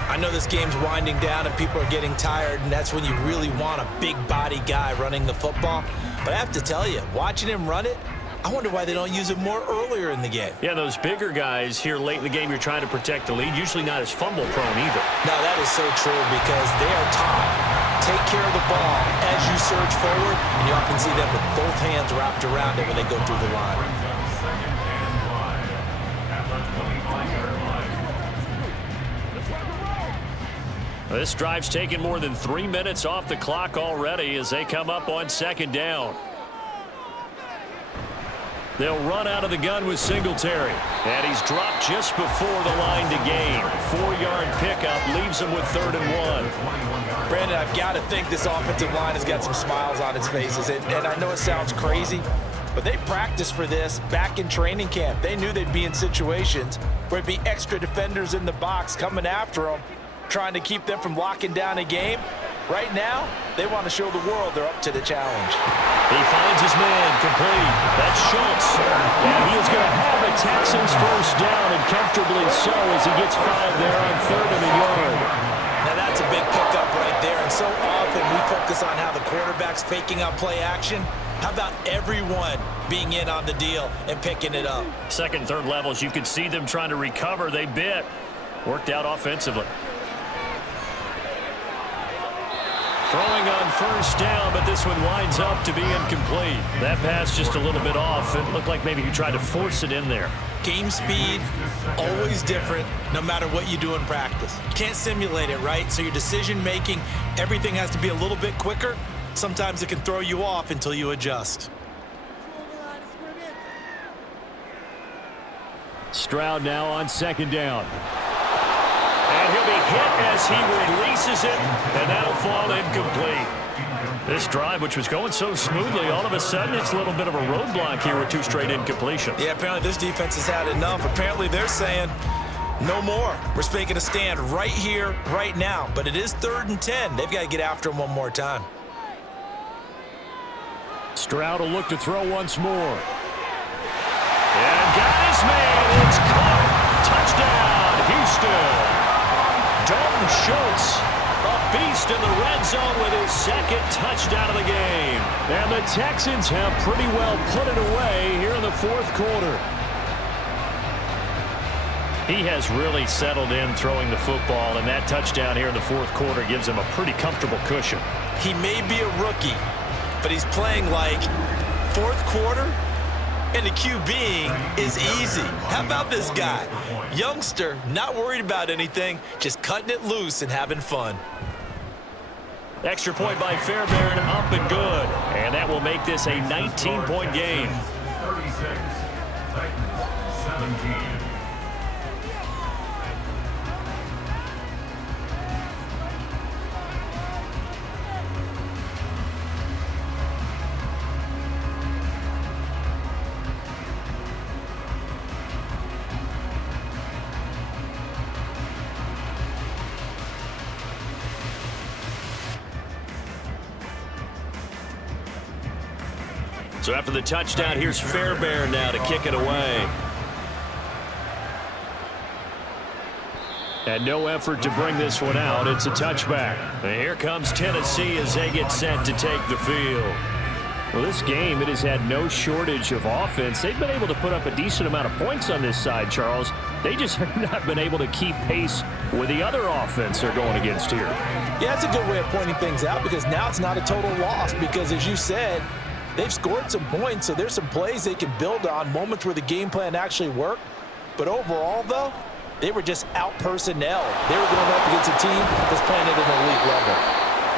I know this game's winding down and people are getting tired, and that's when you really want a big body guy running the football. But I have to tell you, watching him run it, I wonder why they don't use it more earlier in the game. Yeah, those bigger guys here late in the game, you're trying to protect the lead, usually not as fumble prone either. No, that is so true because they are taught. Take care of the ball as you surge forward, and you often see them with both hands wrapped around it when they go through the line. This drive's taken more than 3 minutes off the clock already as they come up on second down. They'll run out of the gun with Singletary. And he's dropped just before the line to gain. 4-yard pickup leaves him with 3rd and 1. Brandon, I've got to think this offensive line has got some smiles on its faces. And I know it sounds crazy, but they practiced for this back in training camp. They knew they'd be in situations where it'd be extra defenders in the box coming after them, trying to keep them from locking down a game. Right now, they want to show the world they're up to the challenge. He finds his man complete. That's Schultz. And he is going to have a Texans first down, and comfortably so as he gets 5 there on 3rd and a yard. Now that's a big pickup right there, and so often we focus on how the quarterback's faking out play action. How about everyone being in on the deal and picking it up? Second and third levels, you could see them trying to recover. They bit. Worked out offensively. Throwing on first down, but this one winds up to be incomplete. That pass just a little bit off. It looked like maybe he tried to force it in there. Game speed, always different, no matter what you do in practice. You can't simulate it, right? So your decision-making, everything has to be a little bit quicker. Sometimes it can throw you off until you adjust. Stroud now on second down. And he'll be hit as he releases it, and that'll fall incomplete. This drive, which was going so smoothly, all of a sudden it's a little bit of a roadblock here with 2 straight incompletions. Yeah, apparently this defense has had enough. Apparently they're saying, no more. We're making a stand right here, right now. But it is 3rd and 10. They've got to get after him one more time. Stroud will look to throw once more. And got his man. It's caught. Touchdown, Houston. Dalton Schultz, a beast in the red zone with his 2nd touchdown of the game. And the Texans have pretty well put it away here in the 4th quarter. He has really settled in throwing the football, and that touchdown here in the 4th quarter gives him a pretty comfortable cushion. He may be a rookie, but he's playing like 4th quarter, And the QBing is easy. How about this guy? Youngster, not worried about anything, just cutting it loose and having fun. Extra point by Fairbairn, up and good. And that will make this a 19-point game. 36, Titans 17. So after the touchdown, here's Fairbairn now to kick it away. And no effort to bring this one out. It's a touchback. And here comes Tennessee as they get set to take the field. Well, this game, it has had no shortage of offense. They've been able to put up a decent amount of points on this side, Charles. They just have not been able to keep pace with the other offense they're going against here. Yeah, that's a good way of pointing things out because now it's not a total loss because, as you said, they've scored some points, so there's some plays they can build on, moments where the game plan actually worked. But overall, though, they were just out-personnel. They were going up against a team that's playing at an elite level.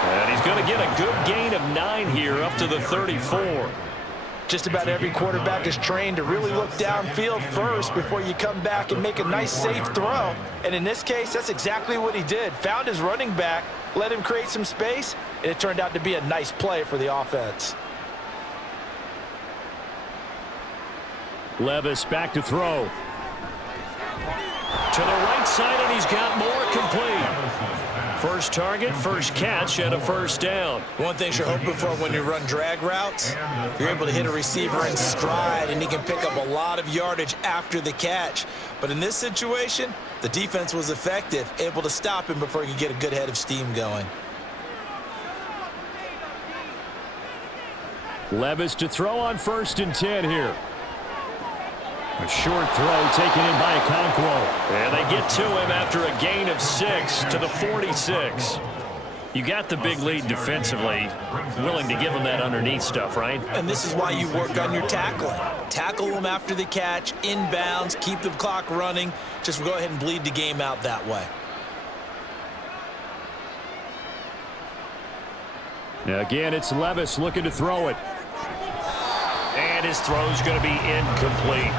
And he's going to get a good gain of 9 here up to the 34. Just about every quarterback is trained to really look downfield first before you come back and make a nice, safe throw. And in this case, that's exactly what he did. Found his running back, let him create some space, and it turned out to be a nice play for the offense. Levis back to throw. To the right side, and he's got more complete. First target, first catch, and a first down. One thing you're hoping for when you run drag routes, you're able to hit a receiver in stride, and he can pick up a lot of yardage after the catch. But in this situation, the defense was effective, able to stop him before he could get a good head of steam going. Levis to throw on 1st and 10 here. A short throw taken in by Okonkwo. And they get to him after a gain of 6 to the 46. You got the big lead defensively, willing to give him that underneath stuff, right? And this is why you work on your tackling. Tackle them after the catch, inbounds, keep the clock running. Just go ahead and bleed the game out that way. Now again, it's Levis looking to throw it. And his throw's going to be incomplete.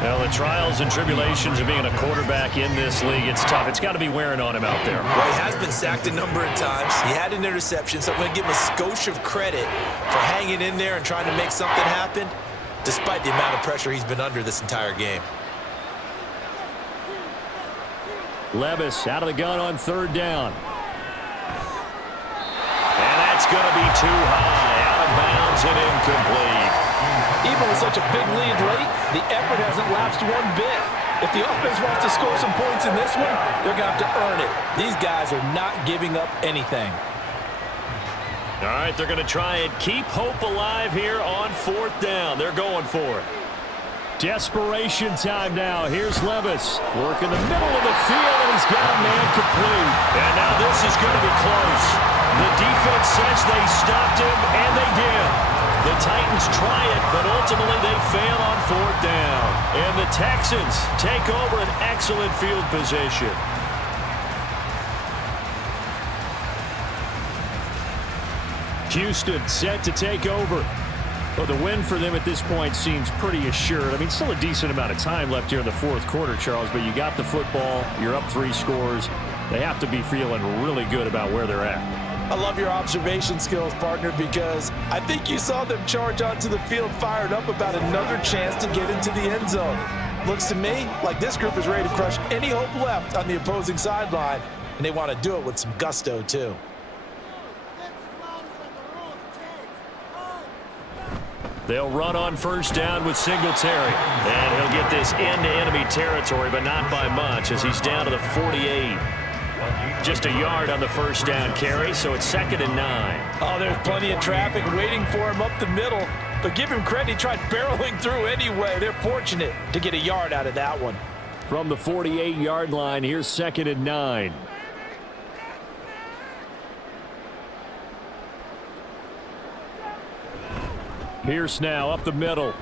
Well, the trials and tribulations of being a quarterback in this league, it's tough. It's got to be wearing on him out there. Well, he has been sacked a number of times. He had an interception, so I'm going to give him a skosh of credit for hanging in there and trying to make something happen, despite the amount of pressure he's been under this entire game. Levis out of the gun on 3rd down. And that's going to be too high. Out of bounds and incomplete. Even with such a big lead late, the effort hasn't lapsed one bit. If the offense wants to score some points in this one, they're going to have to earn it. These guys are not giving up anything. All right, they're going to try and keep hope alive here on 4th down. They're going for it. Desperation time now. Here's Levis. Work in the middle of the field, and he's got a man complete. And now this is going to be close. The defense says they stopped him, and they did. The Titans try it, but ultimately they fail on 4th down. And the Texans take over an excellent field position. Houston set to take over. Well, the win for them at this point seems pretty assured. I mean, still a decent amount of time left here in the 4th quarter, Charles, but you got the football. You're up 3 scores. They have to be feeling really good about where they're at. I love your observation skills, partner, because I think you saw them charge onto the field fired up about another chance to get into the end zone. Looks to me like this group is ready to crush any hope left on the opposing sideline, and they want to do it with some gusto, too. They'll run on 1st down with Singletary. And he'll get this into enemy territory, but not by much as he's down to the 48. Just a yard on the 1st down carry, so it's 2nd and 9. Oh, there's plenty of traffic waiting for him up the middle. But give him credit, he tried barreling through anyway. They're fortunate to get a yard out of that one. From the 48-yard line, here's 2nd and 9. Pierce now up the middle.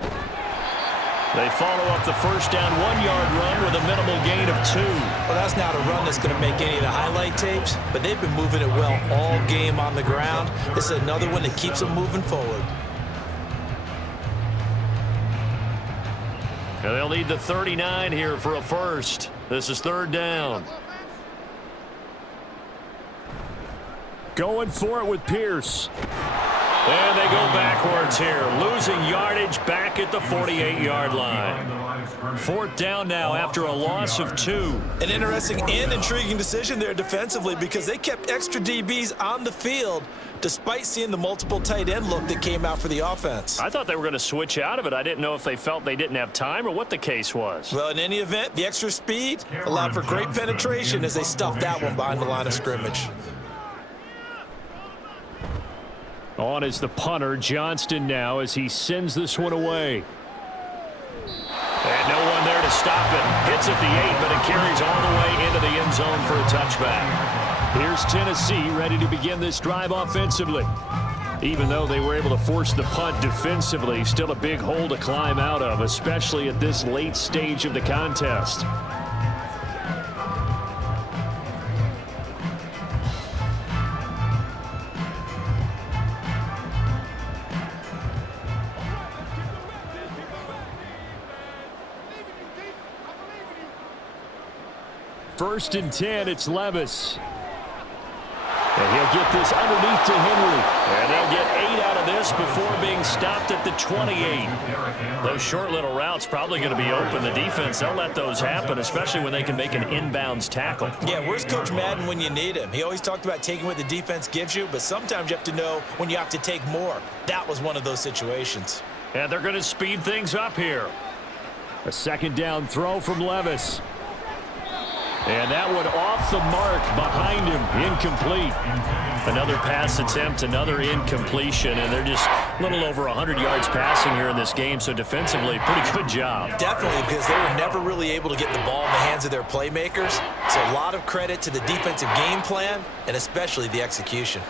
They follow up the first down 1-yard run with a minimal gain of 2. Well, that's not a run that's going to make any of the highlight tapes, but they've been moving it well all game on the ground. This is another one that keeps them moving forward. And they'll need the 39 here for a first. This is 3rd down. Going for it with Pierce. And they go backwards here, losing yardage back at the 48-yard line. 4th down now after a loss of 2. An interesting and intriguing decision there defensively because they kept extra DBs on the field despite seeing the multiple tight end look that came out for the offense. I thought they were going to switch out of it. I didn't know if they felt they didn't have time or what the case was. Well, in any event, the extra speed allowed for great penetration as they stuffed that one behind the line of scrimmage. On is the punter, Johnston now, as he sends this one away. And no one there to stop it. Hits at the 8, but it carries all the way into the end zone for a touchback. Here's Tennessee ready to begin this drive offensively. Even though they were able to force the punt defensively, still a big hole to climb out of, especially at this late stage of the contest. First and 10, it's Levis. And he'll get this underneath to Henry. And they'll get 8 out of this before being stopped at the 28. Those short little routes probably going to be open. The defense, they'll let those happen, especially when they can make an inbounds tackle. Yeah, where's Coach Madden when you need him? He always talked about taking what the defense gives you, but sometimes you have to know when you have to take more. That was one of those situations. And they're going to speed things up here. A 2nd down throw from Levis. And that one off the mark behind him, incomplete. Another pass attempt, another incompletion, and they're just a little over 100 yards passing here in this game, so defensively, pretty good job. Definitely, because they were never really able to get the ball in the hands of their playmakers, so a lot of credit to the defensive game plan and especially the execution.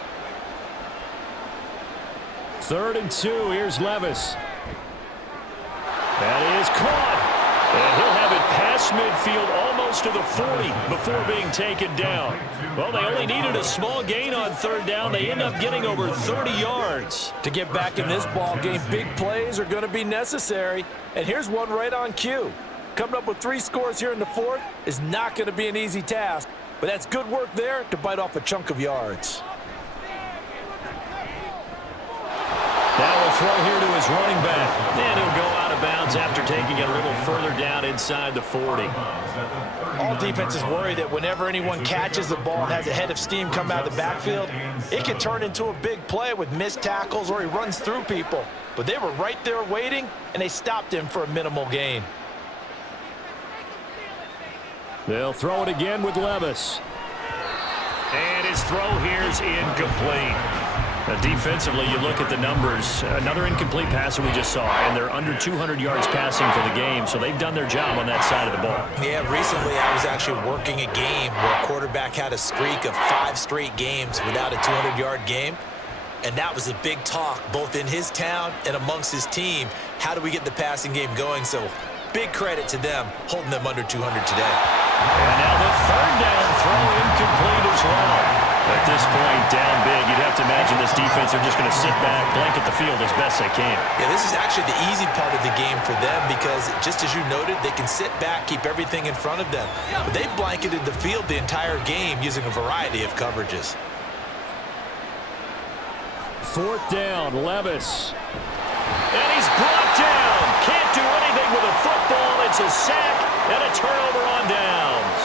3rd and 2, here's Levis. That is caught. And he'll have it past midfield almost to the 40 before being taken down. Well, they only needed a small gain on 3rd down. They end up getting over 30 yards. To get back in this ball game, big plays are going to be necessary. And here's one right on cue. Coming up with 3 scores here in the 4th is not going to be an easy task, but that's good work there to bite off a chunk of yards. Now will throw here to his running back. And he'll go out of bounds after taking it a little further down inside the 40. All defenses worry that whenever anyone catches the ball and has a head of steam come out of the backfield, it can turn into a big play with missed tackles or he runs through people. But they were right there waiting, and they stopped him for a minimal gain. They'll throw it again with Levis. And his throw here's incomplete. Now, defensively, you look at the numbers. Another incomplete passer we just saw, and they're under 200 yards passing for the game, so they've done their job on that side of the ball. Yeah, recently I was actually working a game where a quarterback had a streak of 5 straight games without a 200-yard game, and that was a big talk both in his town and amongst his team. How do we get the passing game going? So big credit to them holding them under 200 today. And now the 3rd down throw incomplete as well. At this point, down big, you'd have to imagine this defense are just going to sit back, blanket the field as best they can. Yeah, this is actually the easy part of the game for them because, just as you noted, they can sit back, keep everything in front of them. But they've blanketed the field the entire game using a variety of coverages. 4th down, Levis. And he's brought down. Can't do anything with a football. It's a sack and a turnover on downs.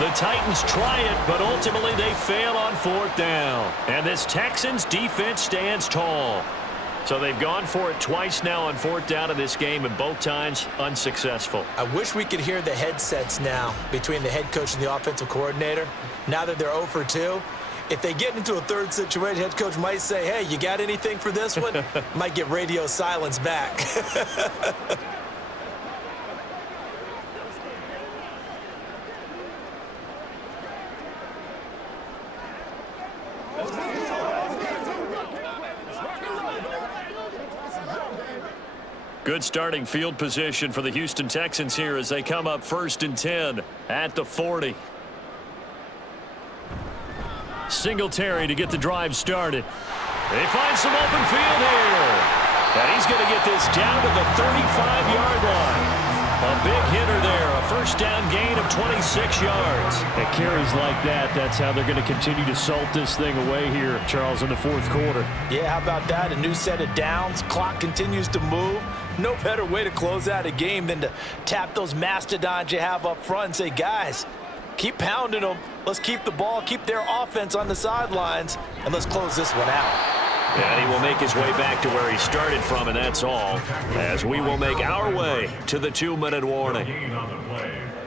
The Titans try it, but ultimately they fail on 4th down. And this Texans defense stands tall. So they've gone for it twice now on 4th down in this game, and both times unsuccessful. I wish we could hear the headsets now between the head coach and the offensive coordinator. Now that they're 0 for 2, if they get into a 3rd situation, head coach might say, hey, you got anything for this one? Might get radio silence back. Good starting field position for the Houston Texans here as they come up 1st and 10 at the 40. Singletary to get the drive started. They find some open field here. And he's going to get this down to the 35-yard line. A big hitter there, a first down gain of 26 yards. At carries like that, that's how they're going to continue to salt this thing away here, Charles, in the 4th quarter. Yeah, how about that? A new set of downs. Clock continues to move. No better way to close out a game than to tap those mastodons you have up front and say, guys, keep pounding them. Let's keep the ball, keep their offense on the sidelines, and let's close this one out. And he will make his way back to where he started from, and that's all, as we will make our way to the 2-minute warning.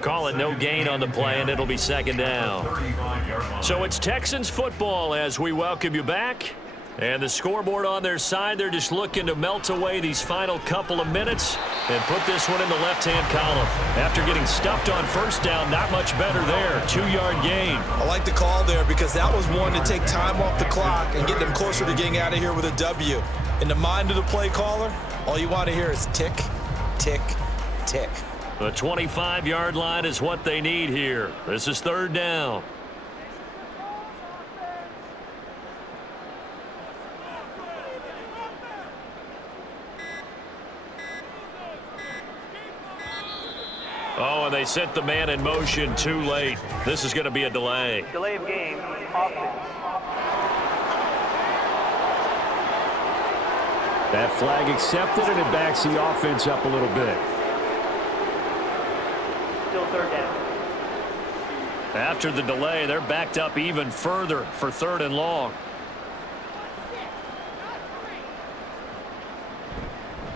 Call it no gain on the play, and it'll be 2nd down. So it's Texans football as we welcome you back. And the scoreboard on their side, they're just looking to melt away these final couple of minutes and put this one in the left-hand column. After getting stuffed on 1st down, not much better there. 2-yard gain. I like the call there because that was one to take time off the clock and get them closer to getting out of here with a W. In the mind of the play caller, all you want to hear is tick, tick, tick. The 25-yard line is what they need here. This is 3rd down. Oh, and they set the man in motion too late. This is going to be a delay. Delay of game, offense. That flag accepted, and it backs the offense up a little bit. Still 3rd down. After the delay, they're backed up even further for 3rd and long.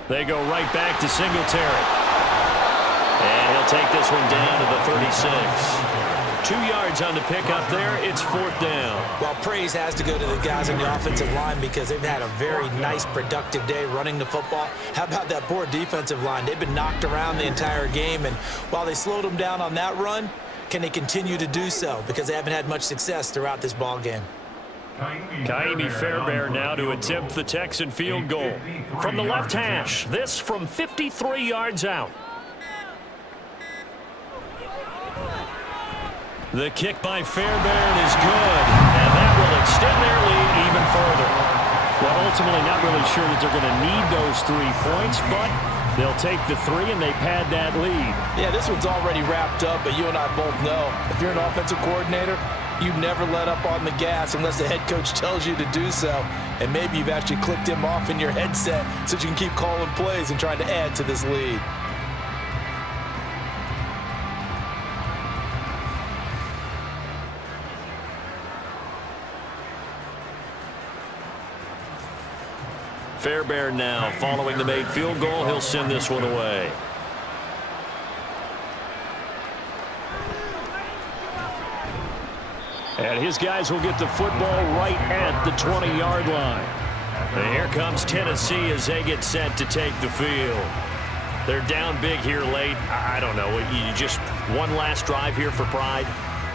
They go right back to Singletary. And he'll take this one down to the 36. 2 yards on the pickup there. It's 4th down. Well, praise has to go to the guys on the offensive line because they've had a very nice, productive day running the football. How about that poor defensive line? They've been knocked around the entire game, and while they slowed them down on that run, can they continue to do so? Because they haven't had much success throughout this ball game. Kaimi Fairbairn now to attempt the Texan field goal. From the left hash, this from 53 yards out. The kick by Fairbairn is good, and that will extend their lead even further. Well, ultimately not really sure that they're going to need those 3 points, but they'll take the 3 and they pad that lead. Yeah, this one's already wrapped up, but you and I both know if you're an offensive coordinator, you never let up on the gas unless the head coach tells you to do so. And maybe you've actually clicked him off in your headset so you can keep calling plays and trying to add to this lead. Fairbairn now following the made field goal. He'll send this one away. And his guys will get the football right at the 20-yard line. And here comes Tennessee as they get set to take the field. They're down big here late. I don't know. You just one last drive here for pride?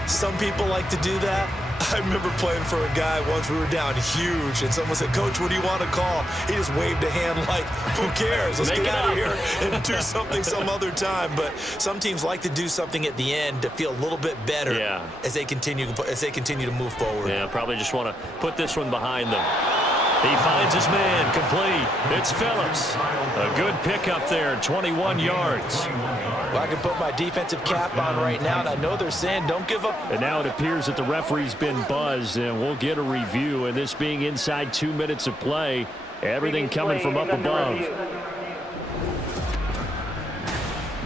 Some people like to do that. I remember playing for a guy once. We were down huge, and someone said, "Coach, what do you want to call?" He just waved a hand like, "Who cares? Let's get out of here and do something some other time." But some teams like to do something at the end to feel a little bit better as they continue to move forward. Yeah, probably just want to put this one behind them. He finds his man complete. It's Phillips. A good pickup there, 21 yards. Well, I can put my defensive cap on right now, and I know they're saying don't give up. And now it appears that the referee's been buzzed, and we'll get a review. And this being inside 2 minutes of play, everything coming from up above.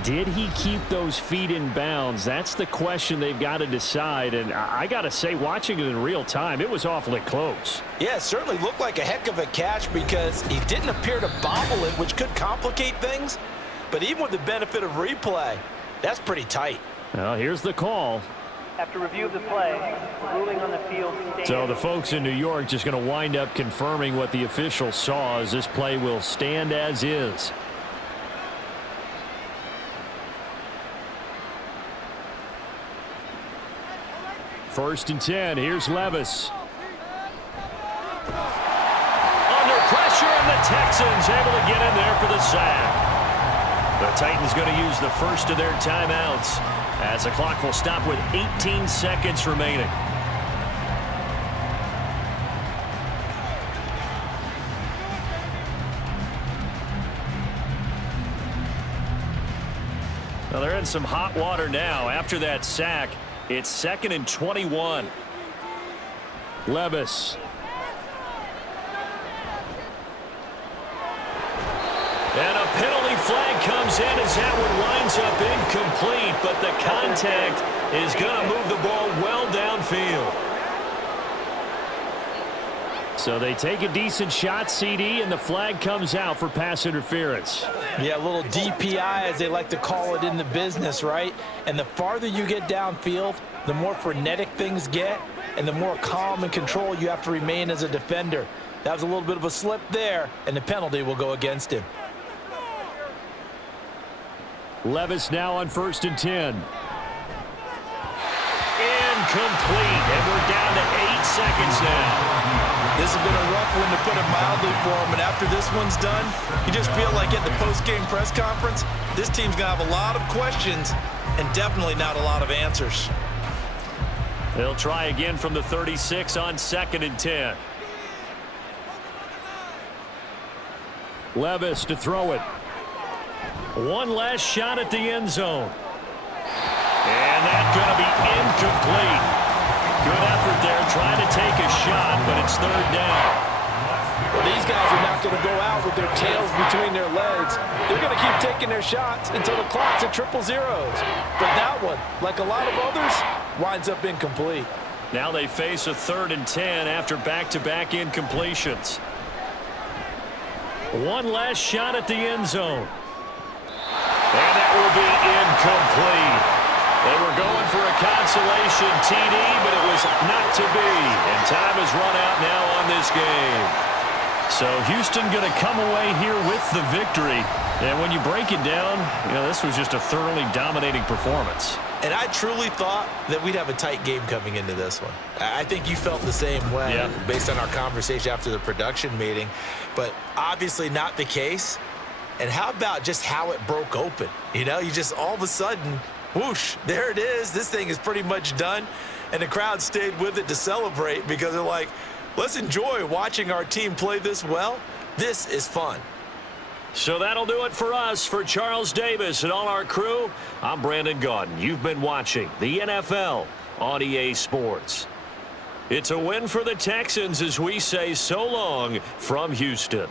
Did he keep those feet in bounds? That's the question they've got to decide. And I got to say, watching it in real time, it was awfully close. Yeah, it certainly looked like a heck of a catch because he didn't appear to bobble it, which could complicate things. But even with the benefit of replay, that's pretty tight. Well, here's the call. After review of the play, ruling on the field stands. So the folks in New York just going to wind up confirming what the official saw as this play will stand as is. First and 10. Here's Levis. Under pressure, and the Texans able to get in there for the sack. The Titans going to use the first of their timeouts as the clock will stop with 18 seconds remaining. Well, they're in some hot water now. After that sack, it's 2nd and 21. Levis. And a penalty flag comes in as that one winds up incomplete, but the contact is going to move the ball well downfield. So they take a decent shot, CD, and the flag comes out for pass interference. Yeah, a little DPI, as they like to call it in the business, right? And the farther you get downfield, the more frenetic things get, and the more calm and control you have to remain as a defender. That was a little bit of a slip there, and the penalty will go against him. Levis now on 1st and 10. Incomplete, and we're down to 8 seconds now. This has been a rough one, to put it mildly, for him, and after this one's done, you just feel like at the post-game press conference, this team's going to have a lot of questions and definitely not a lot of answers. They'll try again from the 36 on 2nd and 10. Levis to throw it. One last shot at the end zone. And that's going to be incomplete. Good effort there trying to take a shot, but it's 3rd down. Well, these guys are not going to go out with their tails between their legs. They're going to keep taking their shots until the clock's at 000. But that one, like a lot of others, winds up incomplete. Now they face a 3rd and 10 after back-to-back incompletions. One last shot at the end zone. And that will be incomplete. They were going for a consolation TD, but it was not to be. And time has run out now on this game. So Houston going to come away here with the victory. And when you break it down, you know, this was just a thoroughly dominating performance. And I truly thought that we'd have a tight game coming into this one. I think you felt the same way, based on our conversation after the production meeting. But obviously not the case. And how about just how it broke open? You know, you just all of a sudden, whoosh, there it is. This thing is pretty much done. And the crowd stayed with it to celebrate because they're like, let's enjoy watching our team play this well. This is fun. So that'll do it for us. For Charles Davis and all our crew, I'm Brandon Gaudin. You've been watching the NFL on EA Sports. It's a win for the Texans as we say so long from Houston.